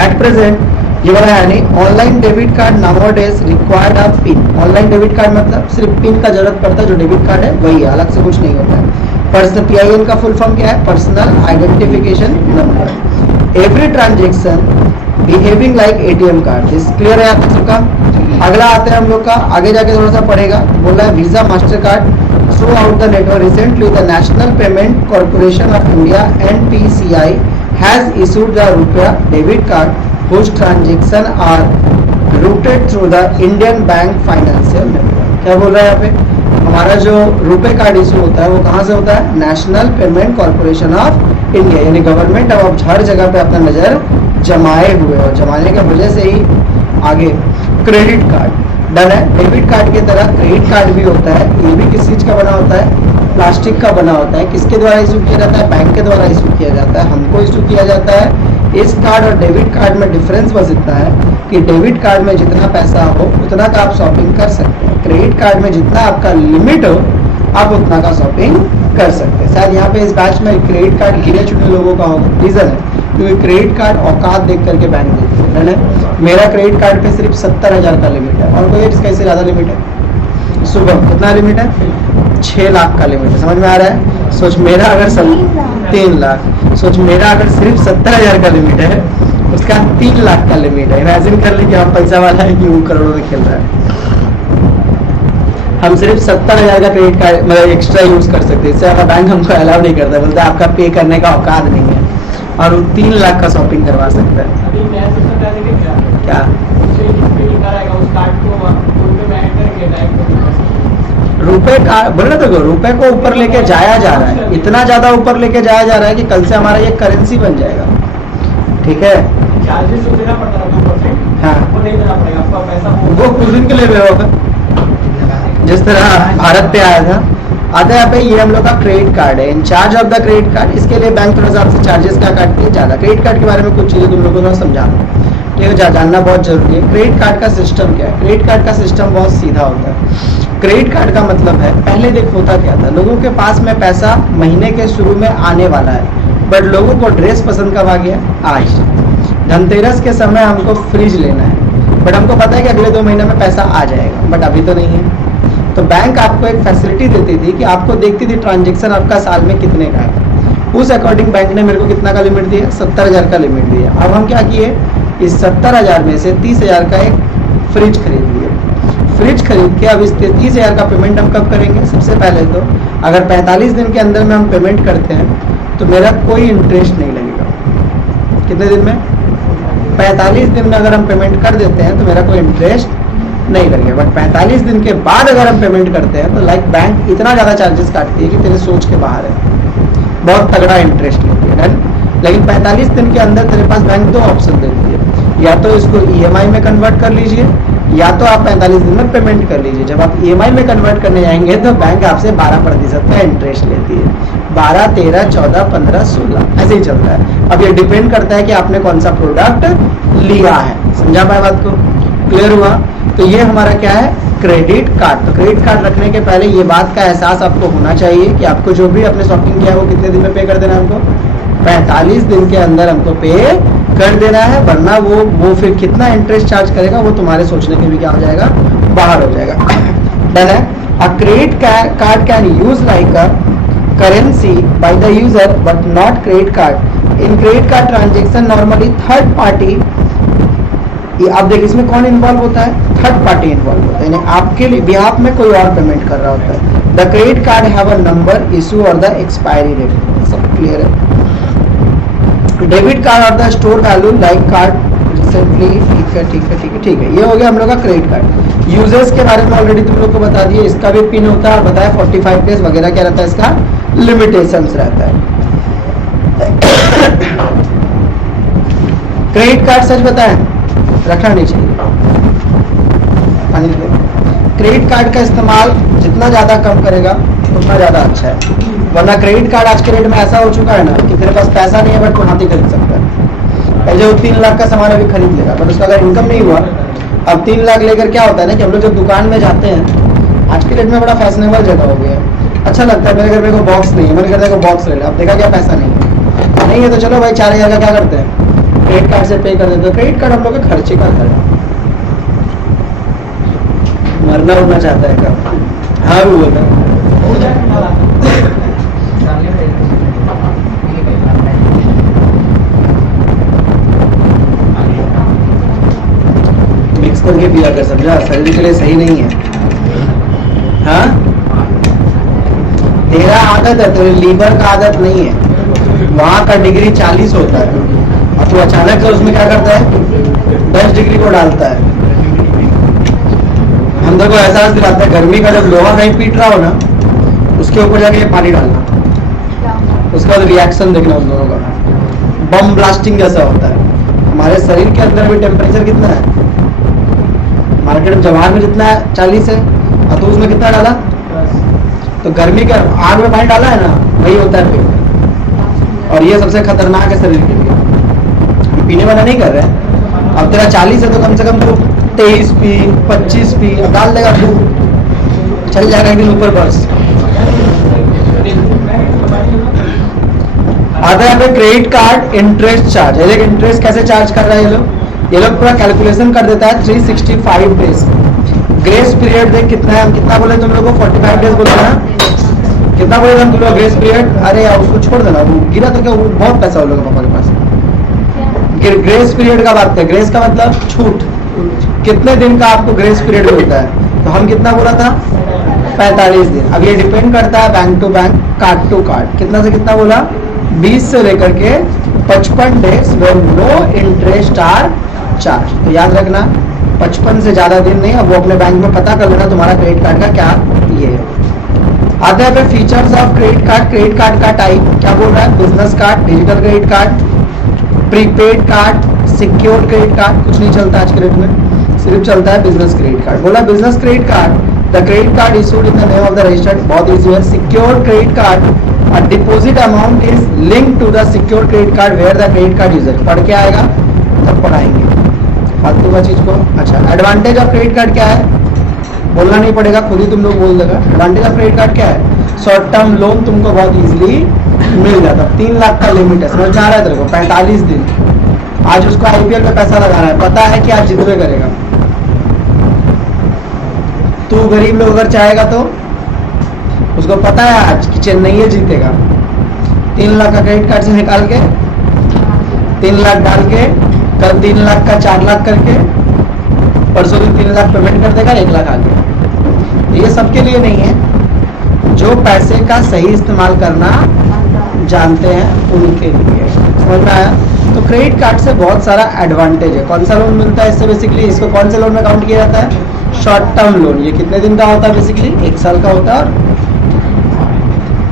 एट प्रेजेंट ये वाला है नहीं। Online debit card nowadays required अ पिन। ऑनलाइन डेबिट कार्ड मतलब सिर्फ पिन का जरूरत पड़ता है, जो डेबिट कार्ड है वही है, अलग से कुछ नहीं होता है। पर्सनल PIN का फुल फॉर्म क्या है, personal identification number. Every transaction behaving like ATM card. This clear है आप सबका। अगला आते हैं हम लोग का, आगे जाके थोड़ा सा पढ़ेगा। बोल रहा है Visa Master card through out the network. Recently the National Payment Corporation of India NPCI has issued the RuPay debit card whose transaction are routed through the Indian Bank Financial Network। क्या बोल रहा है यहाँ पे, हमारा जो रुपए card issue होता है वो कहाँ से होता है, national Payment Corporation of India, यानी गवर्नमेंट अब हर जगह पे अपना नजर जमाए हुए और जमाने की वजह से ही आगे। क्रेडिट कार्ड डन है, डेबिट कार्ड की तरह क्रेडिट कार्ड भी होता है। ये भी किस चीज का बना होता है, प्लास्टिक का बना होता है। किसके द्वारा इशू किया जाता है, बैंक के द्वारा इशू किया जाता है। हमको इशू किया जाता है इस कार्ड और डेबिट कार्ड में डिफरेंस बस इतना है कि डेबिट कार्ड में जितना पैसा हो उतना का आप शॉपिंग कर सकते हैं, क्रेडिट कार्ड में जितना आपका लिमिट हो आप उतना का शॉपिंग कर सकते हैं। शायद यहाँ पे इस बैच में क्रेडिट कार्ड गिने चुने लोगों का होगा, रीजन है क्योंकि क्रेडिट कार्ड औकात देख करके बैंक देती है। मेरा क्रेडिट कार्ड पे सिर्फ 70,000 का लिमिट है और कोई इसका इससे ज़्यादा लिमिट है। सुबह कितना लिमिट है? 6 लाख का लिमिट है। समझ में आ रहा है? सोच मेरा अगर 3 लाख, सोच मेरा अगर सिर्फ 70,000 का लिमिट है, उसका 3 लाख का लिमिट है। इमेजिन कर लीजिए हम पैसा वाला है कि वो करोड़ों में खेल रहा है। हम सिर्फ 70,000 का क्रेडिट कार्ड मतलब एक्स्ट्रा यूज कर सकते हैं, इससे ज़्यादा बैंक हमको अलाउ नहीं करता, बोलता है आपका पे करने का औकात नहीं है, और वो 3 लाख का शॉपिंग करवा सकता है। क्या रुपए का बोल रहे थे, रुपए को ऊपर लेके जाया जा रहा है, इतना ज्यादा ऊपर लेके जाया जा रहा है कि कल से हमारा ये करेंसी बन जाएगा। ठीक है, चार्जेस देना पड़ता है 2%, हाँ वो नहीं देना पड़ेगा, आपका पैसा वो कुछ दिन के लिए होगा। जिस तरह भारत पे आया था, आता है यहाँ पे, ये हम लोग का क्रेडिट कार्ड है, in charge of the credit card. इसके लिए बैंक थोड़ा सा आपसे चार्जेस क्या काटती है ज़्यादा। क्रेडिट कार्ड के बारे में कुछ चीज़ें तुम लोगों को समझाना, ठीक है, जानना बहुत जरूरी है। क्रेडिट कार्ड का सिस्टम क्या है? क्रेडिट कार्ड का सिस्टम बहुत सीधा होता है। क्रेडिट कार्ड का मतलब है, पहले देख होता क्या था, लोगों के पास में पैसा महीने के शुरू में आने वाला है, बट लोगों को ड्रेस पसंद कब आ गया? आज धनतेरस के समय हमको फ्रिज लेना है, बट हमको पता है कि अगले 2 महीने में पैसा आ जाएगा, बट अभी तो नहीं है। तो बैंक आपको एक फैसिलिटी देती थी कि आपको देखती थी ट्रांजेक्शन आपका साल में कितने का है, उस अकॉर्डिंग बैंक ने मेरे को कितना का लिमिट दिया? 70,000 का लिमिट दिया। अब हम क्या किए, इस 70,000 में से 30,000 का एक फ्रिज खरीद लिए। फ्रिज खरीद के अब इस 30,000 का पेमेंट हम कब करेंगे? सबसे पहले तो अगर 45 दिन के अंदर में हम पेमेंट करते हैं तो मेरा कोई इंटरेस्ट नहीं लगेगा। कितने दिन में? 45 दिन में अगर हम पेमेंट कर देते हैं तो मेरा कोई इंटरेस्ट नहीं लगेगा, बट 45 दिन के बाद अगर हम पेमेंट करते हैं तो लाइक बैंक इतना ज़्यादा चार्जेस काटती है कि तेरे सोच के बाहर है, बहुत तगड़ा इंटरेस्ट लेती है। लेकिन 45 दिन के अंदर तेरे पास बैंक 2 ऑप्शन देती है, या तो इसको EMI में कन्वर्ट कर लीजिए, या तो आप 45 दिन में पेमेंट कर लीजिए। जब आप EMI में कन्वर्ट करने जाएंगे तो बैंक आपसे 12% का इंटरेस्ट लेती है। 12, 13, 14, 15, 16 ऐसे ही चलता है। अब ये डिपेंड करता है कि आपने कौन सा प्रोडक्ट लिया है। समझा पाए बात को? क्लियर हुआ? तो ये हमारा क्या है? Credit card. तो क्रेडिट कार्ड रखने के पहले ये बात का एहसास आपको होना चाहिए कि आपको जो भी आपने शॉपिंग किया है वो कितने दिन में पे कर देना है हमको? 45 दिन के अंदर हमको पे कर देना है, वरना वो फिर कितना इंटरेस्ट चार्ज करेगा वो तुम्हारे सोचने के भी क्या हो जाएगा? बाहर हो जाएगा। डन है? A credit card can use like a currency by the user but not credit card. In credit card transaction normally third party, अब देखिए इसमें कौन इन्वॉल्व होता है? थर्ड पार्टी इन्वॉल्व होता है, यानी आपके लिए बिहाफ में कोई और पेमेंट कर रहा होता है। The credit card have a number, issue और द एक्सपायरी डेट। सब क्लियर है? डेबिट कार्ड और the store value like card recently. ठीक है, ये हो गया हम लोग का क्रेडिट कार्ड। यूजर्स के बारे में ऑलरेडी तुम लोग को बता दिए, इसका भी पिन होता है और बताया 45 डेज वगैरह क्या रहता है, इसका लिमिटेशंस रहता है। क्रेडिट कार्ड सच बताएं रखना नहीं चाहिए, क्रेडिट कार्ड का इस्तेमाल जितना ज़्यादा कम करेगा उतना ज़्यादा अच्छा है, वरना क्रेडिट कार्ड आज के रेट में ऐसा हो चुका है ना कि तेरे पास पैसा नहीं है बट तू हाथ ही खरीद सकता है। पहले वो 3 लाख का सामान अभी खरीद लेगा, बट उसका अगर इनकम नहीं हुआ, अब 3 लाख लेकर क्या होता है ना कि हम लोग जब दुकान में जाते हैं, आज के रेट में बड़ा फैशनेबल जगह हो गया है, अच्छा लगता है, मेरे घर में कोई बॉक्स नहीं है, मैंने कहता है बॉक्स ले लो, अब देखा क्या पैसा नहीं है तो चलो भाई 4,000 का क्या करते हैं, क्रेडिट कार्ड से पे कर देते हैं। क्रेडिट कार्ड हम लोग के खर्चे का है, मरना उड़ना चाहता है कब? हाँ वो बोला मिक्स करके पिया कर, समझा? शरीर के लिए सही नहीं है। हाँ तेरा आदत है, तेरे लीवर का आदत नहीं है। वहाँ का डिग्री 40 होता है और तू अचानक से उसमें क्या करता है 10 डिग्री को डालता है। हम लोग को एहसास दिलाता है गर्मी का, जब लोहा कहीं पीट रहा हो ना उसके ऊपर जाके पानी डालना, उसका बाद रिएक्शन देखना उन लोगों का, बम ब्लास्टिंग जैसा होता है। हमारे शरीर के अंदर भी टेम्परेचर कितना है? मार्केट में जवाहर में जितना है 40 है, और तो उसमें कितना डाला? तो गर्मी के आग में पानी डाला है ना, वही होता है पेट, और ये सबसे खतरनाक है शरीर के लिए। पीने वाला नहीं कर रहे हैं। अब तेरा 40 है तो कम से कम तू 23 पी, 25 पी, अब डाल देगा तू, चल जाएगा एक दिन ऊपर बस। आता है यहाँ पे क्रेडिट कार्ड इंटरेस्ट चार्ज। ये इंटरेस्ट कैसे चार्ज कर रहा है ये लोग पूरा कैलकुलेशन कर देता है 365 डेज। ग्रेस पीरियड देख कितना है, हम कितना बोले तुम लोगों को 45 डेज बोले ना, कितना बोले हम तुम लोग ग्रेस पीरियड। अरे यार उसको छोड़ देना, वो गिरा तो क्या, वो बहुत पैसा हो लोग पापा के पास। ग्रेस पीरियड का बात है, ग्रेस का मतलब छूट, कितने दिन का आपको ग्रेस पीरियड मिलता है। तो हम कितना बोला था 45 दिन। अब ये डिपेंड करता है bank to bank, card to card. कितना से कितना बोला, 20 से लेकर के 55 days when no interest are charge. तो याद रखना 55 से ज्यादा दिन नहीं। अब वो अपने बैंक में पता कर लेना तुम्हारा क्रेडिट कार्ड का क्या ये है। आते हैं फिर features of credit card. Credit card का टाइप क्या बोल रहा है, business card, digital credit card, prepaid card, secure credit card. कुछ नहीं चलता आज के डेट में, सिर्फ चलता है बिजनेस क्रेडिट कार्ड। बोला business credit card, the credit card issued in the name of the registered, बहुत इजी है। Secure credit card, a deposit amount is linked to the secure credit card where the credit card user, पढ़ के आएगा तब पढ़ाएंगे फालतू का चीज को। अच्छा, एडवांटेज ऑफ क्रेडिट कार्ड क्या है, बोलना नहीं पड़ेगा, खुद ही तुम लोग बोल देगा। एडवांटेज ऑफ क्रेडिट कार्ड क्या है, शॉर्ट टर्म लोन तुमको बहुत इजीली मिल जाता है। 3 लाख का लिमिट है, समझ में आ रहा है तेरे को, 45 दिन। आज उसको आईपीएल में पैसा लगाना है, पता है कि आज जितने करेगा। तू गरीब लोग अगर चाहेगा तो उसको पता है आज कि चेन्नई जीतेगा, 3 लाख का क्रेडिट कार्ड से निकाल के 3 लाख डाल के कल 3 लाख का 4 लाख करके परसों दिन 3 लाख पेमेंट कर देगा, 1 लाख आ गया। ये सबके लिए नहीं है, जो पैसे का सही इस्तेमाल करना जानते हैं उनके लिए। समझ में आया। तो क्रेडिट कार्ड से बहुत सारा एडवांटेज है। कौन सा लोन मिलता है इससे, बेसिकली इसको कौन से लोन में काउंट किया जाता है, शॉर्ट टर्म लोन। ये कितने दिन का होता है, बेसिकली 1 साल का होता है।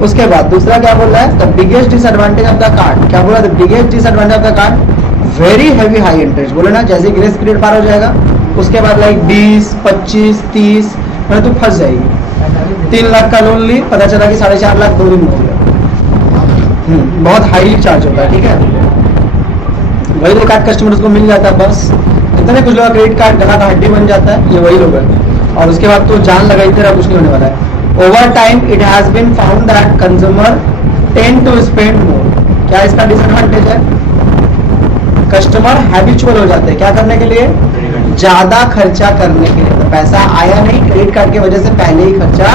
उसके बाद दूसरा क्या बोल रहा है, the biggest disadvantage of the card. क्या बोला, the biggest disadvantage of the card, very heavy high interest. बोले ना, जैसे ग्रेस पीरियड पार हो जाएगा उसके बाद लाइक 20, 25, 30 में तो फंस जाएगी। 3 लाख का लोन ली, पता चला कि 4.5 लाख 2 दिन में हो गया। बहुत हाईली चार्ज होता है, ठीक है। वही कार्ड कस्टमर्स को मिल जाता है, बस इतने कुछ लोग क्रेडिट कार्ड गला का हड्डी बन जाता है, ये वही लोग हैं। और उसके बाद तो जान लगाई तेरा कुछ नहीं होने वाला है। Over time, it has been found that consumer tend to spend more. क्या इसका डिसएडवांटेज है, कस्टमर हैबिचुअल हो जाते हैं क्या करने के लिए, ज्यादा खर्चा करने के लिए। तो पैसा आया नहीं, क्रेडिट कार्ड की वजह से पहले ही खर्चा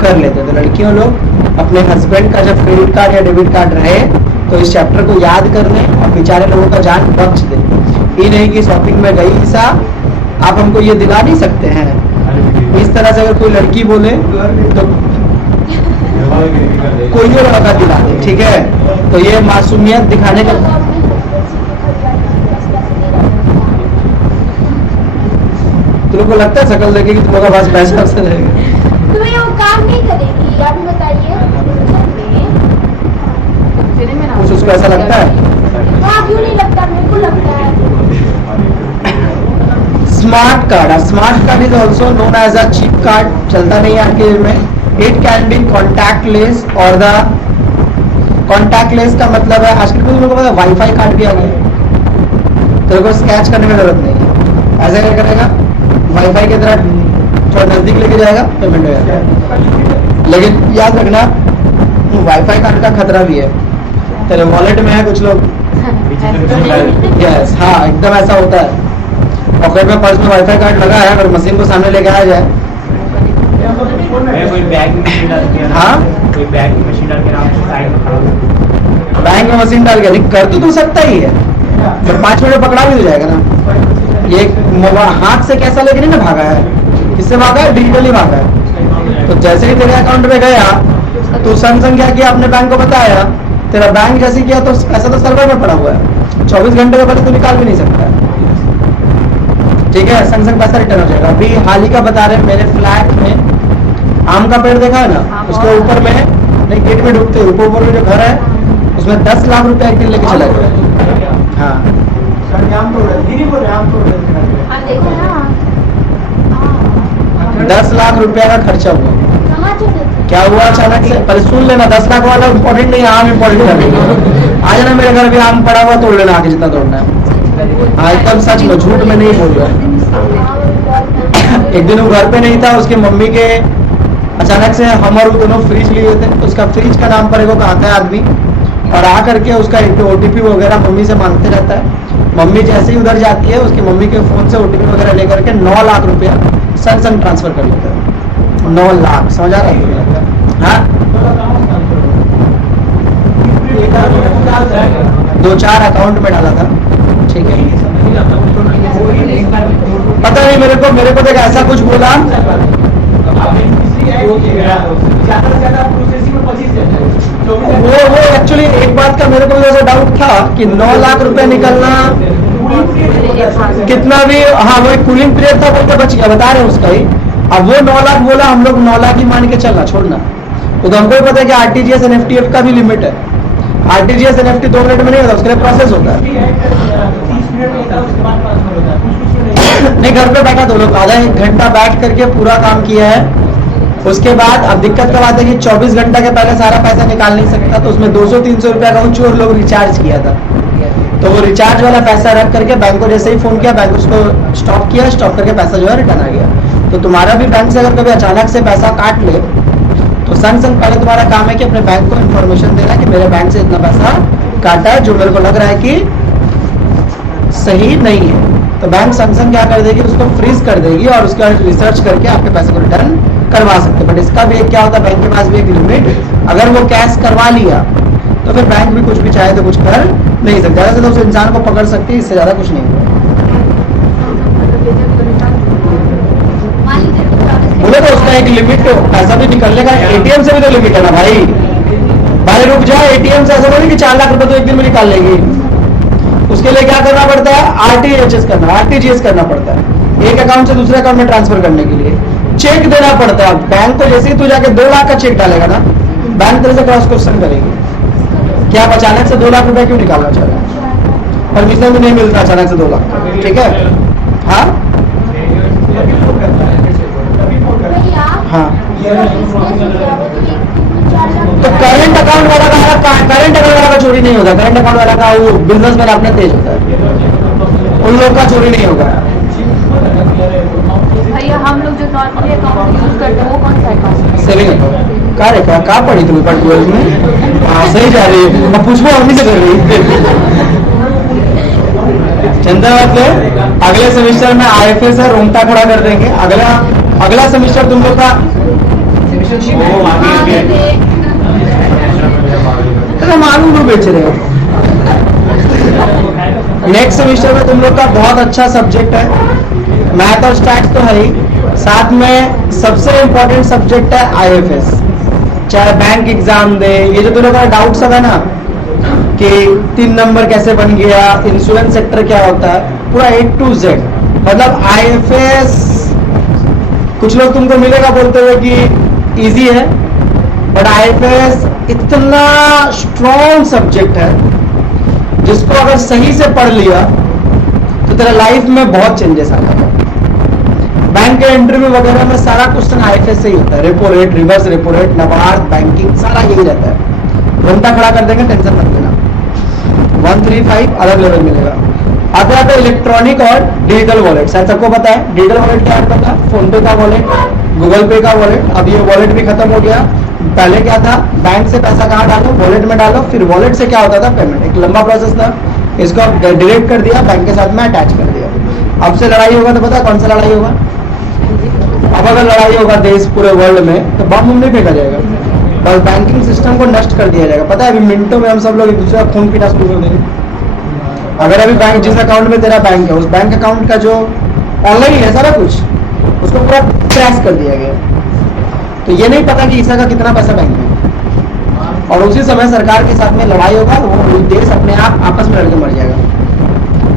कर लेते। तो लड़कियों लोग अपने हस्बैंड का जब क्रेडिट कार्ड या डेबिट कार्ड रहे तो इस चैप्टर को याद करने और बेचारे लोगों का जान बख्श दे। ये नहीं कि शॉपिंग में गई ईसा, आप हमको ये दिला नहीं सकते हैं। इस तरह से अगर कोई लड़की बोले तो कोई और लड़का दिला दे, ठीक है। तो ये मासूमियत दिखाने का, तुम लोग को लगता है शकल देखे कि तुम लोग के पास पैसा से रहेगा, तो ये वो काम नहीं करेगी, आप ही बताइए। कुछ उसको ऐसा लगता है। हाँ, क्यों नहीं लगता, मेरे को लगता है। Smart card, smart card is also known as a chip card, चलता नहीं है आज के में। इट कैन बी कॉन्टैक्टलेस और द कॉन्टैक्टलेस का मतलब है आजकल तुम लोगों को पता है वाईफाई कार्ड भी आ गया, तेरे को स्कैच करने की जरूरत नहीं है। ऐसा क्या करेगा, वाईफाई की तरह थोड़ा नजदीक लेके जाएगा, पेमेंट हो जाएगा। लेकिन याद रखना वाईफाई कार्ड का खतरा भी है, तेरे वॉलेट में है कुछ लोग, यस हाँ एकदम ऐसा होता है। पॉकेट में पर्स में वाईफाई कार्ड लगा है, अगर मशीन को सामने लेके आया जाए, कोई बैग में मशीन डाल के, हाँ कोई बैग में मशीन डाल के नाम साइड में खड़ा हो, बैंक में मशीन डाल के, नहीं कर तो सकता ही है, पर 5 मिनट में पकड़ा भी हो जाएगा ना। ये मोबाइल हाथ से कैसा लेके नहीं ना भागा है, किससे भागा है, डिजिटली भागा है। तो जैसे ही तेरे अकाउंट में गया तो संग क्या किया, अपने बैंक को बताया, तेरा बैंक जैसे किया तो पैसा तो सर्वर में पड़ा हुआ है, 24 घंटे के बाद तो निकाल भी नहीं सकता, ठीक है। संग पैसा रिटर्न हो जाएगा। अभी हाल ही का बता रहे मेरे फ्लैट में आम का पेड़ देखा है ना, उसके ऊपर में नहीं गेट में ढूंढते ऊपर में जो घर है उसमें 10 लाख रुपया एक दिन लेके चला गया। हाँ 10 लाख रुपया का खर्चा हुआ। क्या हुआ अचानक से, पहले सुन लेना, 10 लाख वाला इम्पोर्टेंट नहीं है, आम इम्पोर्टेंट है। आ जाना मेरे घर भी आम पड़ा हुआ, तोड़ लेना आगे जितना तोड़ना है। हाँ एकदम सच में, झूठ में नहीं बोल रहा। एक दिन वो घर पे नहीं था, उसकी मम्मी के अचानक से हम और वो दोनों फ्रिज लिए थे, तो उसका फ्रिज का नाम पर वो आता है आदमी, और आ करके उसका OTP वगैरह मम्मी से मांगते रहता है। मम्मी जैसे ही उधर जाती है, उसकी मम्मी के फोन से OTP वगैरह लेकर के 9 लाख रुपया संग ट्रांसफर कर लेता है। 9 लाख, समझ आ रहा है? हाँ, 2-4 अकाउंट में डाला था, ठीक है। पता नहीं मेरे को तो ऐसा कुछ बोला, वो एक्चुअली एक बात का मेरे को जैसा डाउट था कि 9 लाख रुपए निकलना कितना भी, हाँ वो एक कूलिंग पीरियड था, बोलते बच गया, बता रहे हैं उसका ही। अब वो 9 लाख बोला, हम लोग 9 लाख ही मान के चलना, छोड़ना। तो हमको भी पता है कि RTGS NFTF का भी लिमिट है। RTGS NFT 2 मिनट में नहीं होता, उसके लिए प्रोसेस होता है। नहीं, घर पे बैठा 2 लोग आधा 1 घंटा बैठ करके पूरा काम किया है। उसके बाद अब दिक्कत का बात है कि 24 घंटा के पहले सारा पैसा निकाल नहीं सकता, तो उसमें 200-300 रुपया का चोर लोग रिचार्ज किया था। तो वो रिचार्ज वाला पैसा रख करके बैंक को जैसे ही फोन किया, बैंक उसको स्टॉप किया, स्टॉप करके पैसा जो है रिटर्न आ गया। तो तुम्हारा भी बैंक से अगर कभी अचानक से पैसा काट ले, तो संग पहले तुम्हारा काम है कि अपने बैंक को इन्फॉर्मेशन देना कि मेरे बैंक से इतना पैसा काटा है, जो मेरे को लग रहा है कि सही नहीं है। तो बैंक संग क्या कर देगी, उसको फ्रीज कर देगी और उसका रिसर्च करके आपके पैसे को रिटर्न करवा सकते हैं। बट इसका भी एक क्या होता है, बैंक के पास भी एक लिमिट, अगर वो कैश करवा लिया तो फिर बैंक भी कुछ भी चाहे तो कुछ कर नहीं सकता। ज़्यादा से तो उस इंसान को पकड़ सकती है, इससे ज़्यादा कुछ नहीं होगा। बोले तो उसका एक लिमिट, पैसा भी निकलने का ATM से भी तो लिमिट है ना भाई। रुक जाए, ATM से ऐसा नहीं कि 4 लाख रुपए तो एक दिन में निकाल लेगी। उसके लिए क्या करना पड़ता है, RTGS करना पड़ता है, एक अकाउंट से दूसरे अकाउंट में ट्रांसफर करने के लिए चेक देना पड़ता है। बैंक को जैसे ही तू जाके 2 लाख का चेक डालेगा ना, बैंक तेरे से क्रॉस क्वेश्चन करेगी कि आप अचानक से 2 लाख रुपए क्यों निकालना चाह रहे हैं, परमिशन भी नहीं मिलता अचानक से 2 लाख, ठीक है। हाँ हाँ, तो करंट अकाउंट वाला का चोरी नहीं होता। करंट अकाउंट वाला का वो बिजनेसमैन अपने तेज होता है, उन लोग का चोरी नहीं होगा। भैया हम लोग जो नॉर्मली अकाउंट यूज करते हैं वो कौन सा अकाउंट? Saving account. क्या पढ़ी तुम पर 12 में? हाँ सही जा रही है, अब पूछो हम से कर रही है। चिंता मत लो, अगले सेमेस्टर में IFS है, रोंगटा खड़ा कर देंगे। अगला सेमेस्टर तुम लोग का मालूम लोग बेच रहे हो। नेक्स्ट सेमेस्टर में तुम लोग का बहुत अच्छा सब्जेक्ट है, मैथ और स्टैट्स तो है ही, साथ में सबसे इंपॉर्टेंट सब्जेक्ट है IFS। चाहे बैंक एग्जाम दे, ये जो तुम लोग का डाउट सब है ना कि 3 नंबर कैसे बन गया, इंश्योरेंस सेक्टर क्या होता है, पूरा A to Z। मतलब IFS कुछ लोग तुमको मिलेगा बोलते हुए कि इजी है, बट IFS इतना स्ट्रॉन्ग सब्जेक्ट है जिसको अगर सही से पढ़ लिया तो तेरा लाइफ में बहुत चेंजेस आ जाएगा। बैंक के इंटरव्यू वगैरह में सारा क्वेश्चन IFS से ही होता है, repo rate, reverse repo rate, NABARD, banking, सारा यही रहता है। घंटा खड़ा कर देंगे, टेंशन मत लेना। 135 अलग लेवल मिलेगा। आते आते इलेक्ट्रॉनिक और डिजिटल वॉलेट, शायद सबको पता है डिजिटल वॉलेट क्या है, पता है? फोन पे का वॉलेट, गूगल पे का वॉलेट। अब ये वॉलेट भी खत्म हो गया। पहले क्या था, बैंक से पैसा कहाँ डालो, वॉलेट में डालो, फिर वॉलेट से क्या होता था, पेमेंट। एक लंबा प्रोसेस था, इसको डायरेक्ट कर दिया, बैंक के साथ में अटैच कर दिया। अब से लड़ाई होगा तो पता है कौन सा लड़ाई होगा? अब अगर लड़ाई होगा देश पूरे वर्ल्ड में तो बम नहीं फेंका जाएगा, बस बैंकिंग सिस्टम को नष्ट कर दिया जाएगा। पता है अभी मिनटों में हम सब लोग एक दूसरे का खून पीना शुरू कर देंगे। अगर अभी बैंक, जिस अकाउंट में तेरा बैंक है, उस बैंक अकाउंट का जो ऑनलाइन है सारा कुछ, उसको पूरा क्रैश कर दिया गया। तो ये नहीं पता कि ईसा का कितना पैसा बैंक में, और उसी समय सरकार के साथ में लड़ाई होगा, वो देश अपने आप आपस में लड़के मर जाएगा।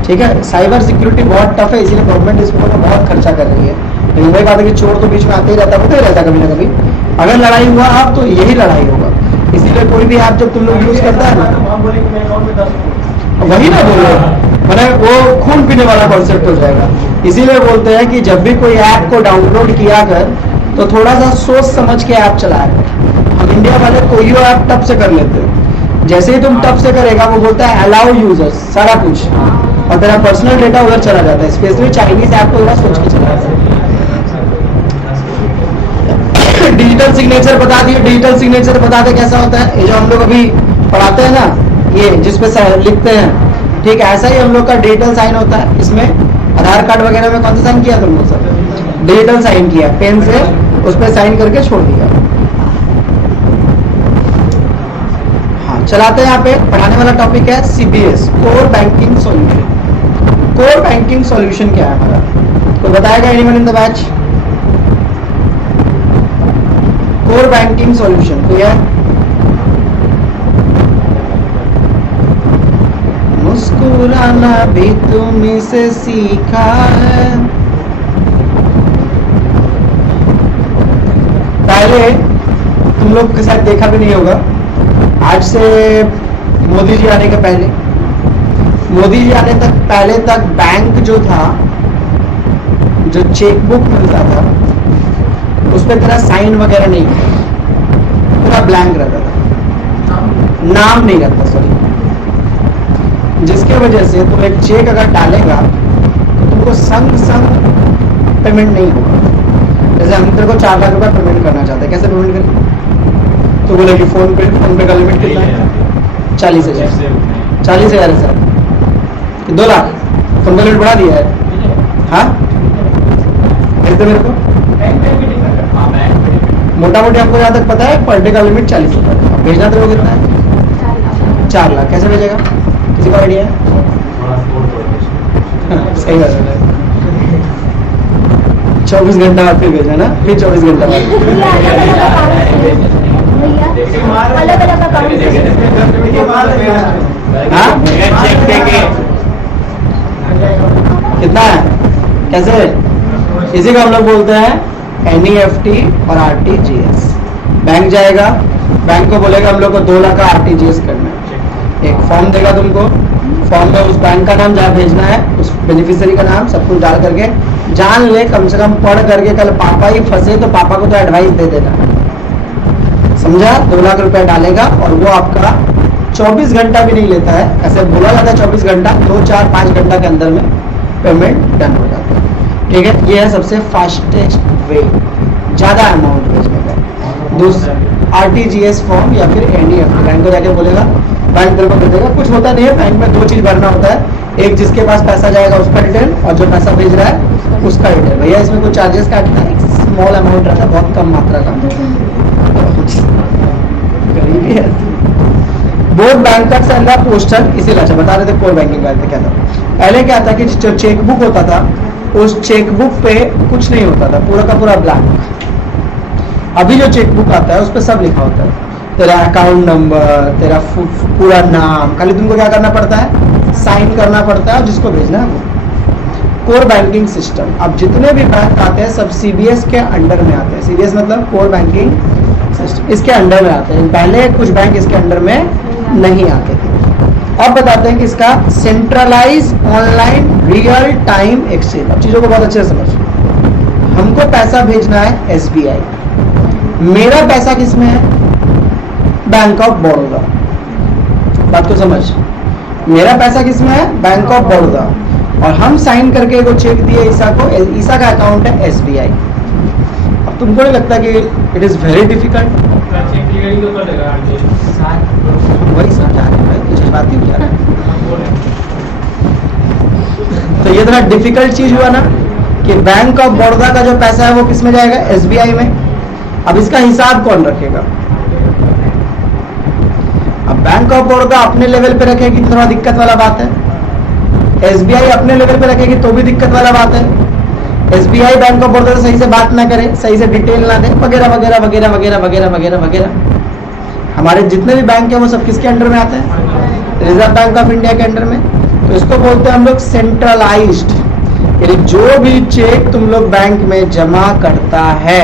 ठीक है, साइबर सिक्योरिटी बहुत टफ है, इसीलिए गवर्नमेंट इसके ऊपर बहुत खर्चा कर रही है। लेकिन वही बात है कि चोर तो बीच में आते ही रहता है, होता ही रहता है कभी ना कभी। अगर लड़ाई हुआ अब तो यही लड़ाई होगा। इसीलिए कोई भी ऐप जब तुम लोग यूज करता है ना, वही ना बोल रहे, मैंने वो खून पीने वाला कॉन्सेप्ट हो जाएगा। इसीलिए बोलते हैं कि जब भी कोई ऐप को डाउनलोड किया कर तो थोड़ा सा सोच समझ के ऐप चलाया कर। हम इंडिया वाले कोई ऐप टप से कर लेते हैं, जैसे ही तुम टप से करेगा वो बोलता है अलाउ यूजर्स, सारा कुछ और तेरा पर्सनल डेटा उधर चला जाता है, स्पेशली चाइनीज ऐप को उधर सोच के चला जाता है। डिजिटल सिग्नेचर बता दिए, डिजिटल सिग्नेचर बता दे कैसा होता है। ये जो हम लोग अभी पढ़ाते हैं ना, ये जिसपे लिखते हैं, ठीक है, ऐसा ही हम लोग का डिजिटल साइन होता है। इसमें आधार कार्ड वगैरह में कौन सा साइन किया तुम लोग सर? डिजिटल साइन किया, पेन से उस पर साइन करके छोड़ दिया। हाँ, चलाते हैं। यहाँ पे पढ़ाने वाला टॉपिक है CBS, core banking solution. Core banking solution क्या है हमारा, तो बताएगा anyone in the batch? Core banking solution तो यह मुस्कुराना भी तुम्हीं से सीखा है। पहले तुम लोग के साथ देखा भी नहीं होगा, आज से मोदी जी आने के पहले, मोदी जी आने तक पहले तक बैंक जो था, जो चेकबुक मिलता था उस पर तेरा साइन वगैरह नहीं था, पूरा ब्लैंक रहता था, नाम नहीं रहता, सॉरी, जिसके वजह से तुम एक चेक अगर डालेगा तो तुमको संग पेमेंट नहीं होगा। जैसे हम तेरे को 4 लाख रुपया पेमेंट करना चाहते हैं, कैसे पेमेंट करें? तो बोले कि फोन पे का लिमिट कितना है? 40,000। 40,000 है सर, 2 लाख फोन पे लिमिट बढ़ा दिया है। हाँ, भेज दो मेरे को। मोटा मोटी आपको जहाँ तक पता है पर डे का लिमिट 40 रुपये, अब भेजना तो वो कितना है? 4 लाख। कैसे भेजेगा, किसी को आइडिया है? हाँ, सही बात है। 24 घंटा बाद फिर भेजना ना, फिर 24 घंटा बाद। अलग अलग अकाउंट। हाँ, कितना है, कैसे? इसी को हम लोग बोलते हैं NEFT और RTGS। बैंक जाएगा, बैंक को बोलेगा हम लोग को 2 लाख का RTGS करना है, एक फॉर्म देगा तुमको, फॉर्म में उस बैंक का नाम जहाँ भेजना है, उस बेनिफिशियरी का नाम सब कुछ डाल करके, जान ले कम से कम पढ़ करके कल पापा ही फंसे तो पापा को तो एडवाइस दे देना, समझा? 2 लाख रुपया डालेगा और वो आपका 24 घंटा भी नहीं लेता है, ऐसे बोला जाता है 24 घंटा, 2, 4, 5 घंटा के अंदर में पेमेंट डन हो जाता है। ठीक है, ये है सबसे फास्टेस्ट वे ज़्यादा अमाउंट भेजने का। दूसरा RTGS फॉर्म या फिर NEFT, बैंक को जाके बोलेगा, बैंक तेरे को दे देगा। कुछ होता नहीं है, बैंक में 2 चीज़ भरना होता है, एक जिसके पास पैसा जाएगा उसका डिटेल और जो पैसा भेज रहा है उसका डिटेल। भैया इसमें कुछ चार्जेस काटता है, स्मॉल अमाउंट रहता है, बहुत कम मात्रा का, गरीबी है। Board bankers and the postal, इसीलिए अच्छा बता रहे थे कोर बैंकिंग का क्या था। पहले क्या था कि जो चेकबुक होता था उस चेकबुक पे कुछ नहीं होता था, पूरा का पूरा ब्लैंक। अभी जो चेकबुक आता है उस पर सब लिखा होता है, तेरा अकाउंट नंबर, तेरा पूरा नाम, खाली तुमको क्या करना पड़ता है, साइन करना पड़ता है, जिसको भेजना है वो। कोर बैंकिंग सिस्टम, अब जितने भी बैंक आते हैं सब CBS के अंडर में आते हैं। CBS मतलब कोर बैंकिंग सिस्टम, इसके अंडर में आते हैं। पहले कुछ बैंक इसके अंडर में नहीं आते थे। अब बताते हैं कि इसका centralise online real time exchange. अब चीज़ों को बहुत अच्छे से समझो। हमको पैसा भेजना है SBI, मेरा पैसा किसमें है? Bank of Baroda. बात को समझ, मेरा पैसा किसमें है? बैंक ऑफ बड़ौदा, और हम साइन करके वो चेक दिए ईसा को, ईसा का अकाउंट है SBI। अब तुमको नहीं लगता कि इट इज़ वेरी डिफिकल्ट? वही समझा रहे हैं, कुछ बात नहीं बता रहे। तो ये थोड़ा डिफिकल्ट चीज हुआ ना कि बैंक ऑफ बड़ौदा का जो पैसा है वो किस में जाएगा? SBI में। अब इसका हिसाब कौन रखेगा? अब बैंक ऑफ बड़ौदा अपने लेवल पे रखेगी तो थोड़ा दिक्कत वाला बात है, SBI अपने लेवल पे रखेगी तो भी दिक्कत वाला बात है। SBI बैंक ऑफ बड़ौदा से सही से बात ना करे, सही से डिटेल ना दे, वगैरह वगैरह वगैरह वगैरह वगैरह वगैरह वगैरह। हमारे जितने भी बैंक है वो सब किसके अंडर में आते हैं? रिजर्व बैंक ऑफ इंडिया के अंडर में। तो इसको बोलते हैं हम लोग सेंट्रलाइज्ड, यानी जो भी चेक तुम लोग बैंक में जमा करता है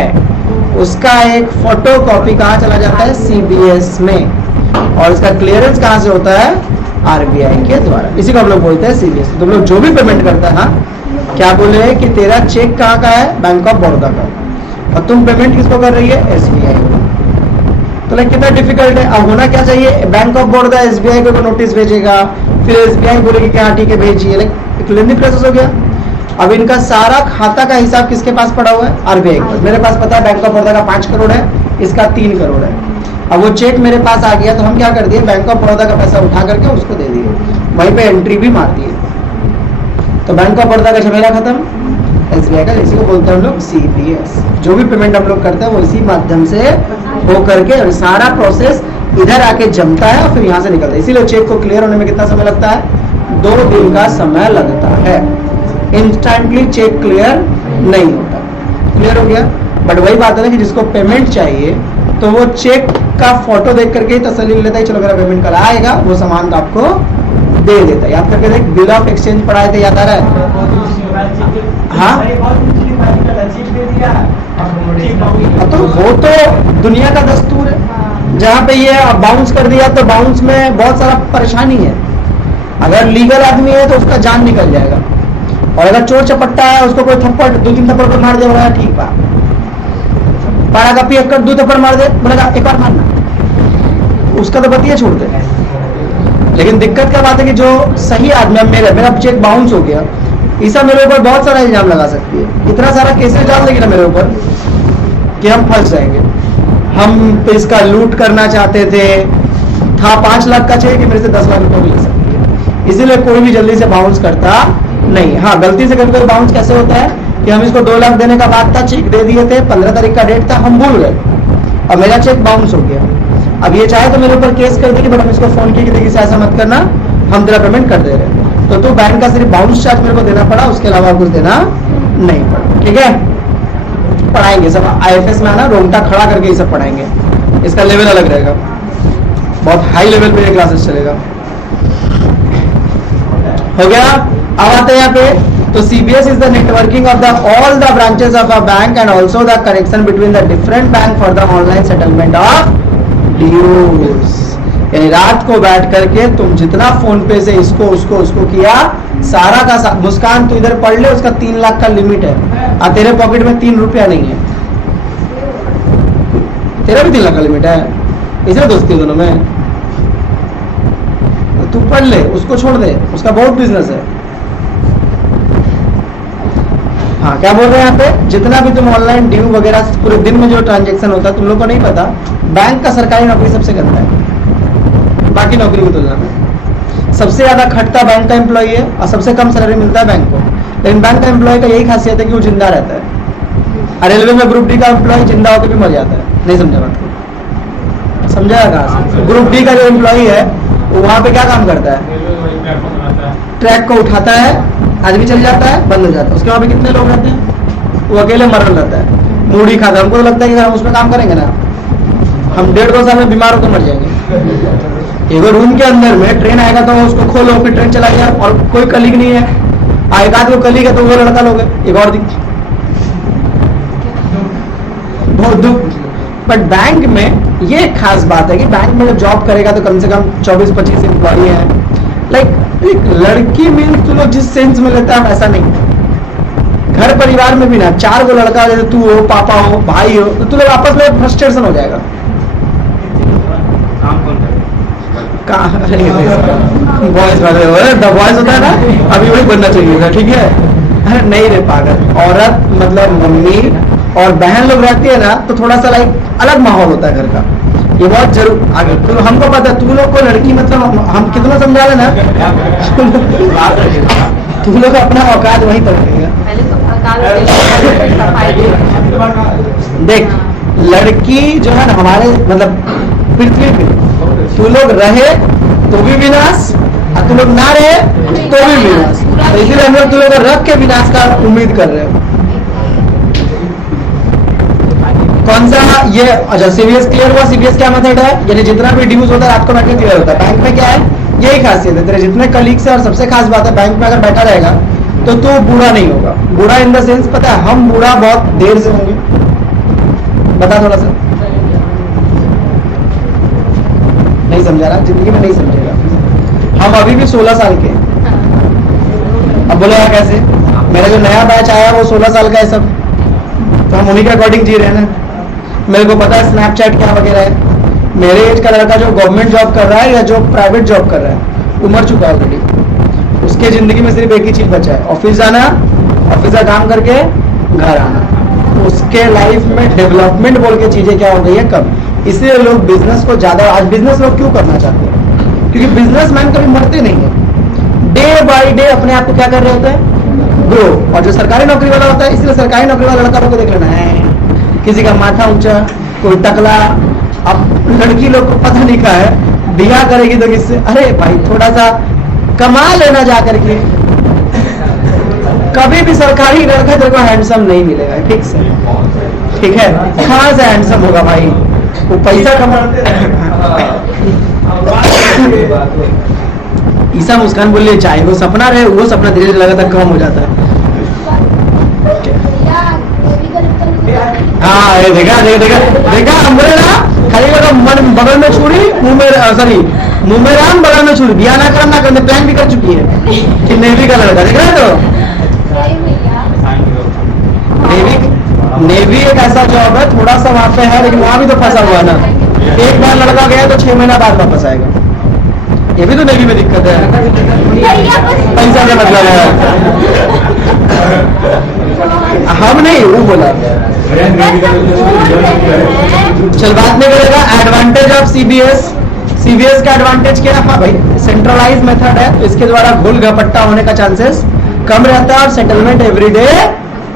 उसका एक फोटो कॉपी कहाँ चला जाता है? CBS में, और इसका क्लियरेंस कहाँ से होता है? RBI के द्वारा। इसी को हम लोग बोलते हैं CBS। तुम लोग जो भी पेमेंट करता है, हाँ क्या बोले हैं कि तेरा चेक कहाँ का है? बैंक ऑफ बड़ौदा का, और तुम पेमेंट किसको कर रही है? SBI को। तो लाइक कितना डिफिकल्ट है। अब होना क्या चाहिए? बैंक ऑफ बड़ौदा SBI को नोटिस भेजेगा, फिर SBI बोलेगी कि हाँ ठीक है भेजिए, एक लेंदी प्रोसेस हो गया। अब इनका सारा खाता का हिसाब किसके पास पड़ा हुआ है? RBI के पास। मेरे पास पता है बैंक ऑफ बड़ौदा का 5 करोड़ है, इसका 3 करोड़ है। अब वो चेक मेरे पास आ गया तो हम क्या कर दिए, बैंक ऑफ बड़ौदा का पैसा उठा करके उसको दे दिए, वहीं पे एंट्री भी मार दिए। तो बैंक ऑफ बड़ौदा का झमेला खत्म, SBI का, इसी को बोलते हैं हम लोग CBS। जो भी पेमेंट हम लोग करते हैं वो इसी माध्यम से हो करके सारा प्रोसेस इधर आके जमता है और फिर यहाँ से निकलता है। इसीलिए चेक को क्लियर होने में कितना समय लगता है? 2 दिन का समय लगता है। इंस्टेंटली चेक क्लियर नहीं होता। क्लियर हो गया? बट वही बात है ना कि जिसको पेमेंट चाहिए तो वो चेक का फोटो देख करके ही तसल्ली लेता है, चलो मेरा पेमेंट कल आएगा, वो सामान तो आपको दे देता है। याद करके देख, बिल ऑफ एक्सचेंज पढ़ाए थे, याद आ रहा है? हाँ, तो वो तो दुनिया का दस्तूर है। जहाँ पे ये बाउंस कर दिया तो बाउंस में बहुत सारा परेशानी है। अगर लीगल आदमी है तो उसका जान निकल जाएगा, और अगर चोर चपट्टा है उसको कोई थप्पड़ 2-3 थप्पड़ पर मार दे, बोला ठीक बा, पारा का पियक कर 2 थप्पड़ मार दे, बोलेगा एक बार मारना, उसका तो बतिया छोड़ दे। लेकिन दिक्कत क्या बात है कि जो सही आदमी, मेरा चेक बाउंस हो गया, ईसा मेरे ऊपर बहुत सारा इल्जाम लगा सकती है, इतना सारा केसेस डाल देगी ना मेरे ऊपर कि हम फंस जाएंगे। हम इसका लूट करना चाहते थे, था 5 लाख का चाहिए कि मेरे से 10 लाख रुपए ले सकती है, इसीलिए कोई भी जल्दी से बाउंस करता नहीं। हाँ, गलती से कभी बाउंस कैसे होता है कि हम इसको 2 लाख देने का बात था, चेक दे दिए थे, 15 तारीख का डेट था, हम भूल गए और मेरा चेक बाउंस हो गया। अब ये चाहे तो मेरे ऊपर केस कर देगी, बट हम इसको फोन किए कि देखिए ऐसा मत करना, हम तेरा पेमेंट कर दे रहे हैं। तो तू बैंक का सिर्फ बाउंस चार्ज मेरे को देना पड़ा, उसके अलावा कुछ देना नहीं पड़ा। ठीक है, पढ़ाएंगे सब IFS में आना, रोंगटा खड़ा करके ये सब पढ़ाएंगे। इसका लेवल अलग रहेगा, बहुत हाई लेवल पे ये क्लासेस चलेगा। हो गया? अब आते हैं यहाँ पे, तो CBS is the networking of the all the branches of a bank and also the connection between the different bank for the online settlement of dues। यानी रात को बैठ करके तुम जितना फोन पे से इसको उसको किया, सारा का मुस्कान तू इधर पढ़ ले, उसका 3 लाख का लिमिट है और तेरे पॉकेट में 3 रुपया नहीं है, तेरा भी 3 लाख का लिमिट है, इसलिए दोस्ती दोनों में। तू पढ़ ले, उसको छोड़ दे, उसका बहुत बिजनेस है। हाँ, क्या बोल रहे हैं यहाँ पे, जितना भी तुम ऑनलाइन ड्यू वगैरह पूरे दिन में जो ट्रांजेक्शन होता है, तुम लोग को नहीं पता, बैंक का सरकारी नौकरी सबसे गंदा है बाकी नौकरी की तुलना में। सबसे ज्यादा खटता बैंक का एम्प्लॉय है और सबसे कम सैलरी मिलता है बैंक को। लेकिन बैंक का एम्प्लॉय का यही खासियत है कि वो जिंदा रहता है। और रेलवे में ग्रुप डी का एम्प्लॉय जिंदा होकर भी मर जाता है। नहीं समझा बात को? समझाया कहाँ से? ग्रुप डी का जो एम्प्लॉय है वो वहाँ पे क्या काम करता है? ट्रैक को उठाता है, आदमी चल जाता है, बंद हो जाता है, उसके वहाँ पे कितने लोग रहते हैं? वो अकेले मरल रहता है, मूड़ी खाता है। हमको तो लगता है कि अगर हम उसमें काम करेंगे ना, हम 1.5-2 साल में बीमार होकर मर जाएंगे। एक रूम के अंदर में ट्रेन आएगा तो उसको खोलो, फिर ट्रेन चला गया और कोई कलीग नहीं है, एक आध वो कलीग है तो वो लड़का लोगे, एक और दिख, बहुत दुख। बट बैंक में ये खास बात है कि बैंक में जब जॉब करेगा तो कम से कम 24-25 एम्प्लॉई है। लाइक एक लड़की मीन्स तुम लोग जिस सेंस में लेता है वैसा नहीं। घर परिवार में भी ना 4 गो लड़का, जैसे तू हो, पापा हो, भाई हो, तो तुम लोग आपस में फ्रस्ट्रेशन हो जाएगा। बॉयज वाले बॉयज होता है ना, अभी वही बनना चाहिए था। ठीक है, अरे नहीं रे पागल, औरत मतलब मम्मी और बहन लोग रहती है ना, तो थोड़ा सा लाइक अलग माहौल होता है घर का। ये बहुत जरूर आगे तो हमको पता है, तुम लोग को लड़की मतलब हम कितना समझा रहे ना, तुम लोग अपना औकात वहीं तक रहेगा। देख, लड़की जो है ना हमारे मतलब पृथ्वी पे, तू लोग रहे तो भी विनाश और तू लोग ना रहे तो भी विनाश। तो इसीलिए हम लोग तू लोग रख के विनाश का उम्मीद कर रहे हो। कौन सा ये? अच्छा, CBS क्लियर हुआ। CBS क्या मेथड है? यानी जितना भी ड्यूज होता है रात को बैठ के क्लियर होता है। बैंक में क्या है, यही खासियत है, तेरे जितने कलीग से, और सबसे खास बात है बैंक में अगर बैठा रहेगा तो तू बूढ़ा नहीं होगा। बूढ़ा इन द सेंस, पता है हम बूढ़ा बहुत देर से होंगे, बता थोड़ा सा। नहीं समझा रहा, जिंदगी में नहीं समझेगा। हम अभी भी 16 साल के। अब बोलो यार कैसे? मेरा जो नया बैच आया वो 16 साल का है सब, तो हम उन्हीं के अकॉर्डिंग जी रहे हैं ना। मेरे को पता है स्नैपचैट क्या वगैरह है। मेरे एज का लड़का जो गवर्नमेंट जॉब कर रहा है या जो प्राइवेट जॉब कर रहा है, उमर चुका है ऑलरेडी, उसके जिंदगी में सिर्फ एक ही चीज बचा है, ऑफिस जाना, ऑफिस का काम करके घर आना। उसके लाइफ में डेवलपमेंट बोल के चीजें क्या हो गई है, कम। इसलिए लोग बिजनेस को ज्यादा, आज बिजनेस लोग क्यों करना चाहते हैं, क्योंकि बिजनेसमैन कभी मरते नहीं है, डे बाय डे अपने आप को क्या कर रहे होते हैं, ग्रो। और जो सरकारी नौकरी वाला होता है, इसलिए सरकारी नौकरी वाला लड़का लोग को देख लेना है, किसी का माथा ऊंचा, कोई टकला। अब लड़की लोग को पता नहीं क्या है, बिया करेगी तो किससे, अरे भाई थोड़ा सा कमा लेना जा करके। कभी भी सरकारी लड़का तेरे को हैंडसम नहीं मिलेगा, ठीक से, ठीक है, कहाँ से हैंडसम होगा भाई, वो पैसा कमाते। ईसा मुस्कान बोल रही चाहे वो सपना रहे, वो सपना धीरे धीरे लगातार कम हो जाता है। हाँ ये देखा देखा देखा देखा, हम बोले ना खाली लगा मन बगल में छुरी, मुंह में सॉरी मुंह में राम बगल में छुरी, बिया ना करने प्लान भी कर चुकी है कि नेवी का लड़का, देख रहे हो। नेवी एक ऐसा जॉब है, थोड़ा सा वहां पे है, लेकिन वहां भी तो फंसा हुआ ना, एक बार लड़का गया तो 6 महीना बाद वापस आएगा। ये भी तो नेवी में दिक्कत है, पैसा से मतलब है। हम नहीं, वो बोला। चल बात नहीं करेगा। एडवांटेज ऑफ सीबीएस, सीबीएस का एडवांटेज क्या है भाई, सेंट्रलाइज मेथड है, तो इसके द्वारा भूल घपट्टा होने का चांसेस कम रहता है और सेटलमेंट एवरीडे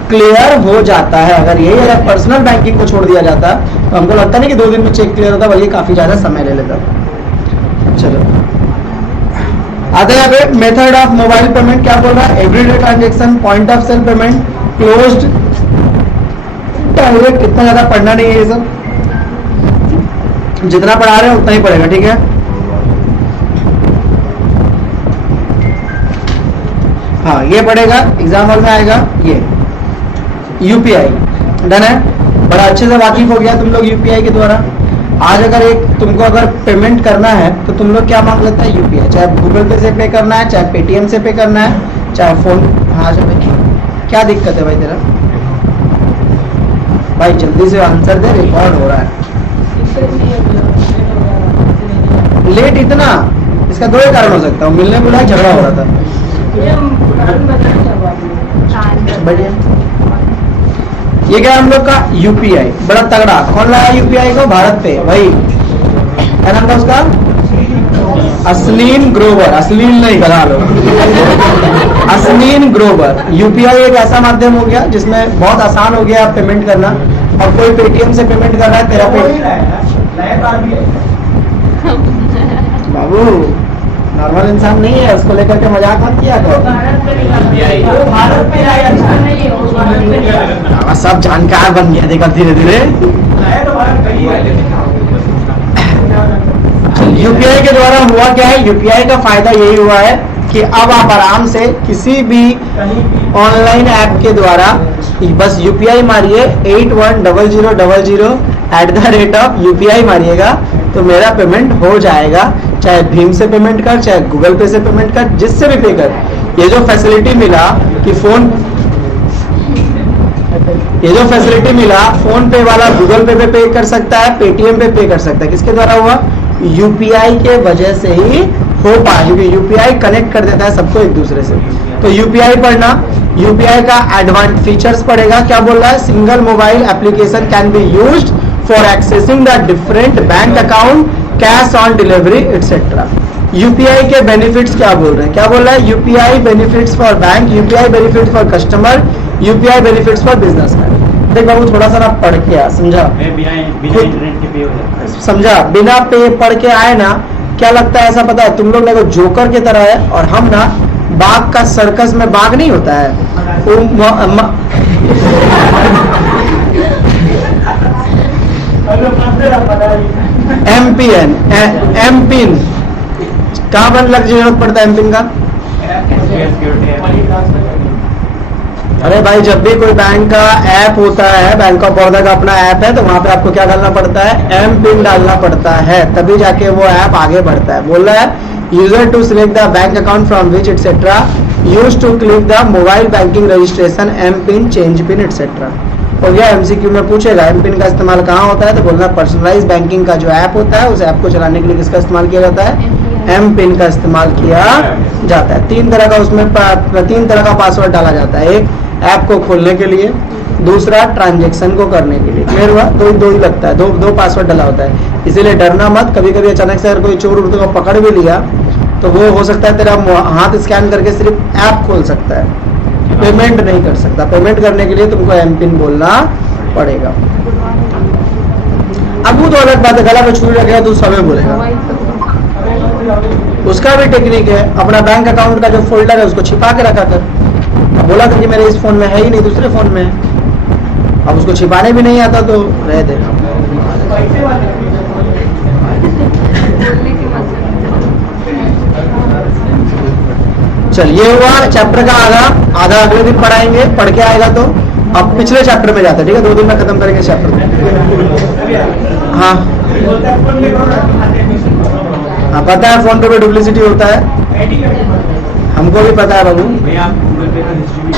क्लियर हो जाता है। अगर यही अगर पर्सनल बैंकिंग को छोड़ दिया जाता तो हमको लगता नहीं कि 2 दिन में चेक क्लियर होता, बल्कि काफी ज्यादा समय ले लेता। चलो आते हैं पे मेथड ऑफ मोबाइल पेमेंट क्या बोल रहा है, everyday transaction, point of sale payment, closed, direct. इतना ज्यादा पढ़ना नहीं है ये सब, जितना पढ़ा रहे हैं उतना ही पढ़ेगा, ठीक है। हाँ ये पढ़ेगा, एग्जाम हॉल में आएगा ये यूपीआई। डन है, बड़ा अच्छे से वाकिफ हो गया तुम लोग यूपीआई के द्वारा। आज अगर तुमको अगर पेमेंट करना है तो तुम लोग क्या मांग लेता है, यूपीआई। चाहे गूगल पे से पे करना है, चाहे पेटीएम से पे करना है, चाहे फोन। हाँ चलो, क्या दिक्कत है भाई तेरा, भाई जल्दी से आंसर दे, रिकॉर्ड हो रहा है। लेट इतना, इसका 2 ही कारण हो सकता है, मिलने बुलाया, झगड़ा हो रहा था। बढ़िया, ये क्या हम लोग का यूपीआई, बड़ा तगड़ा। कौन लाया यूपीआई को, भारत पे भाई। क्या नाम था उसका, अश्लीन ग्रोवर, अश्लीन नहीं करा लो, अश्लीन ग्रोवर। यूपीआई एक ऐसा माध्यम हो गया जिसमें बहुत आसान हो गया पेमेंट करना। और कोई पेटीएम से पेमेंट कर रहा है, तेरा बाबू नॉर्मल इंसान नहीं है, उसको लेकर के मजाक मत किया करो। सब जानकार बन गया देखा धीरे धीरे। यूपीआई के द्वारा हुआ क्या है, यूपीआई का फायदा यही हुआ है कि अब आप आराम से किसी भी ऑनलाइन ऐप के द्वारा बस यूपीआई मारिए, 810000 @UPI मारिएगा तो मेरा पेमेंट हो जाएगा। चाहे भीम से पेमेंट कर, चाहे गूगल पे से पेमेंट कर, जिससे भी पे कर। ये जो फैसिलिटी मिला कि फैसिलिटी मिला, फोन पे वाला गूगल पे पे कर सकता है, पेटीएम पे कर सकता है। किसके द्वारा हुआ, यूपीआई के वजह से ही हो पाया, क्योंकि यूपीआई कनेक्ट कर देता है सबको एक दूसरे से। तो यूपीआई पढ़ना, यूपीआई का एडवांस फीचर्स पढ़ेगा। क्या बोल रहा है, single mobile application can be used for accessing the different bank account, cash on delivery etcetera. UPI के बेनिफिट्स क्या बोल रहे हैं, क्या बोल रहा है, UPI benefits for bank, UPI benefits for customer, UPI benefits for businessman. देख बाबू थोड़ा सा ना पढ़ के आ, समझा, समझा, बिना पे पढ़ के आए ना, क्या लगता है ऐसा पता है, तुम लोग देखो जोकर की तरह है और हम ना बाघ का सर्कस में बाघ नहीं होता है, एमपीएन, एमपिन कहाँ पर लग जरूरत पड़ता है एमपिन का। अरे भाई जब भी कोई बैंक का ऐप होता है, बैंक ऑफ बड़ौदा का अपना ऐप है, तो वहां पे आपको क्या डालना पड़ता है, एम पिन डालना पड़ता है, तभी जाके वो ऐप आगे बढ़ता है। बोल रहा है user to select the bank account from which etcetera, use to click the mobile banking registration, M PIN, change PIN etcetera. हो गया, एमसीक्यू में पूछेगा एम पिन का इस्तेमाल कहाँ होता है, तो बोलना पर्सनलाइज बैंकिंग का जो ऐप होता है, उस ऐप को चलाने के लिए किसका इस्तेमाल किया जाता है, एम पिन का इस्तेमाल किया जाता है। 3 तरह का उसमें 3 तरह का पासवर्ड डाला जाता है। एक ऐप को खोलने के लिए, दूसरा ट्रांजैक्शन को करने के लिए। क्लियर हुआ? दो ही लगता है, दो पासवर्ड डाला होता है। इसीलिए डरना मत। कभी कभी अचानक से अगर कोई चोर उड़ को पकड़ भी लिया तो वो हो सकता है तेरा हाथ स्कैन करके सिर्फ ऐप खोल सकता है, पेमेंट नहीं कर सकता। पेमेंट करने के लिए तुमको एम पिन बोलना पड़ेगा। अब वो तो अलग बात है, गला में छुरी रखेगा तो समय बोलेगा, उसका भी टेक्निक है। अपना बैंक अकाउंट का जो फोल्डर है उसको छिपा के रखा कर। अब बोला था कि मेरे इस फोन में है ही नहीं, दूसरे फोन में है। अब उसको छिपाने भी नहीं आता तो रह दे। चल ये हुआ चैप्टर का आधा अगले दिन पढ़ाएंगे, पढ़ के आएगा तो। अब पिछले चैप्टर में जाते हैं, ठीक है? 2 दिन में खत्म करेंगे चैप्टर। हाँ हाँ, पता है फोन पे डुप्लीसिटी होता है, हमको भी पता है बाबू। भैया आप गूगल पे का हिस्ट्री भी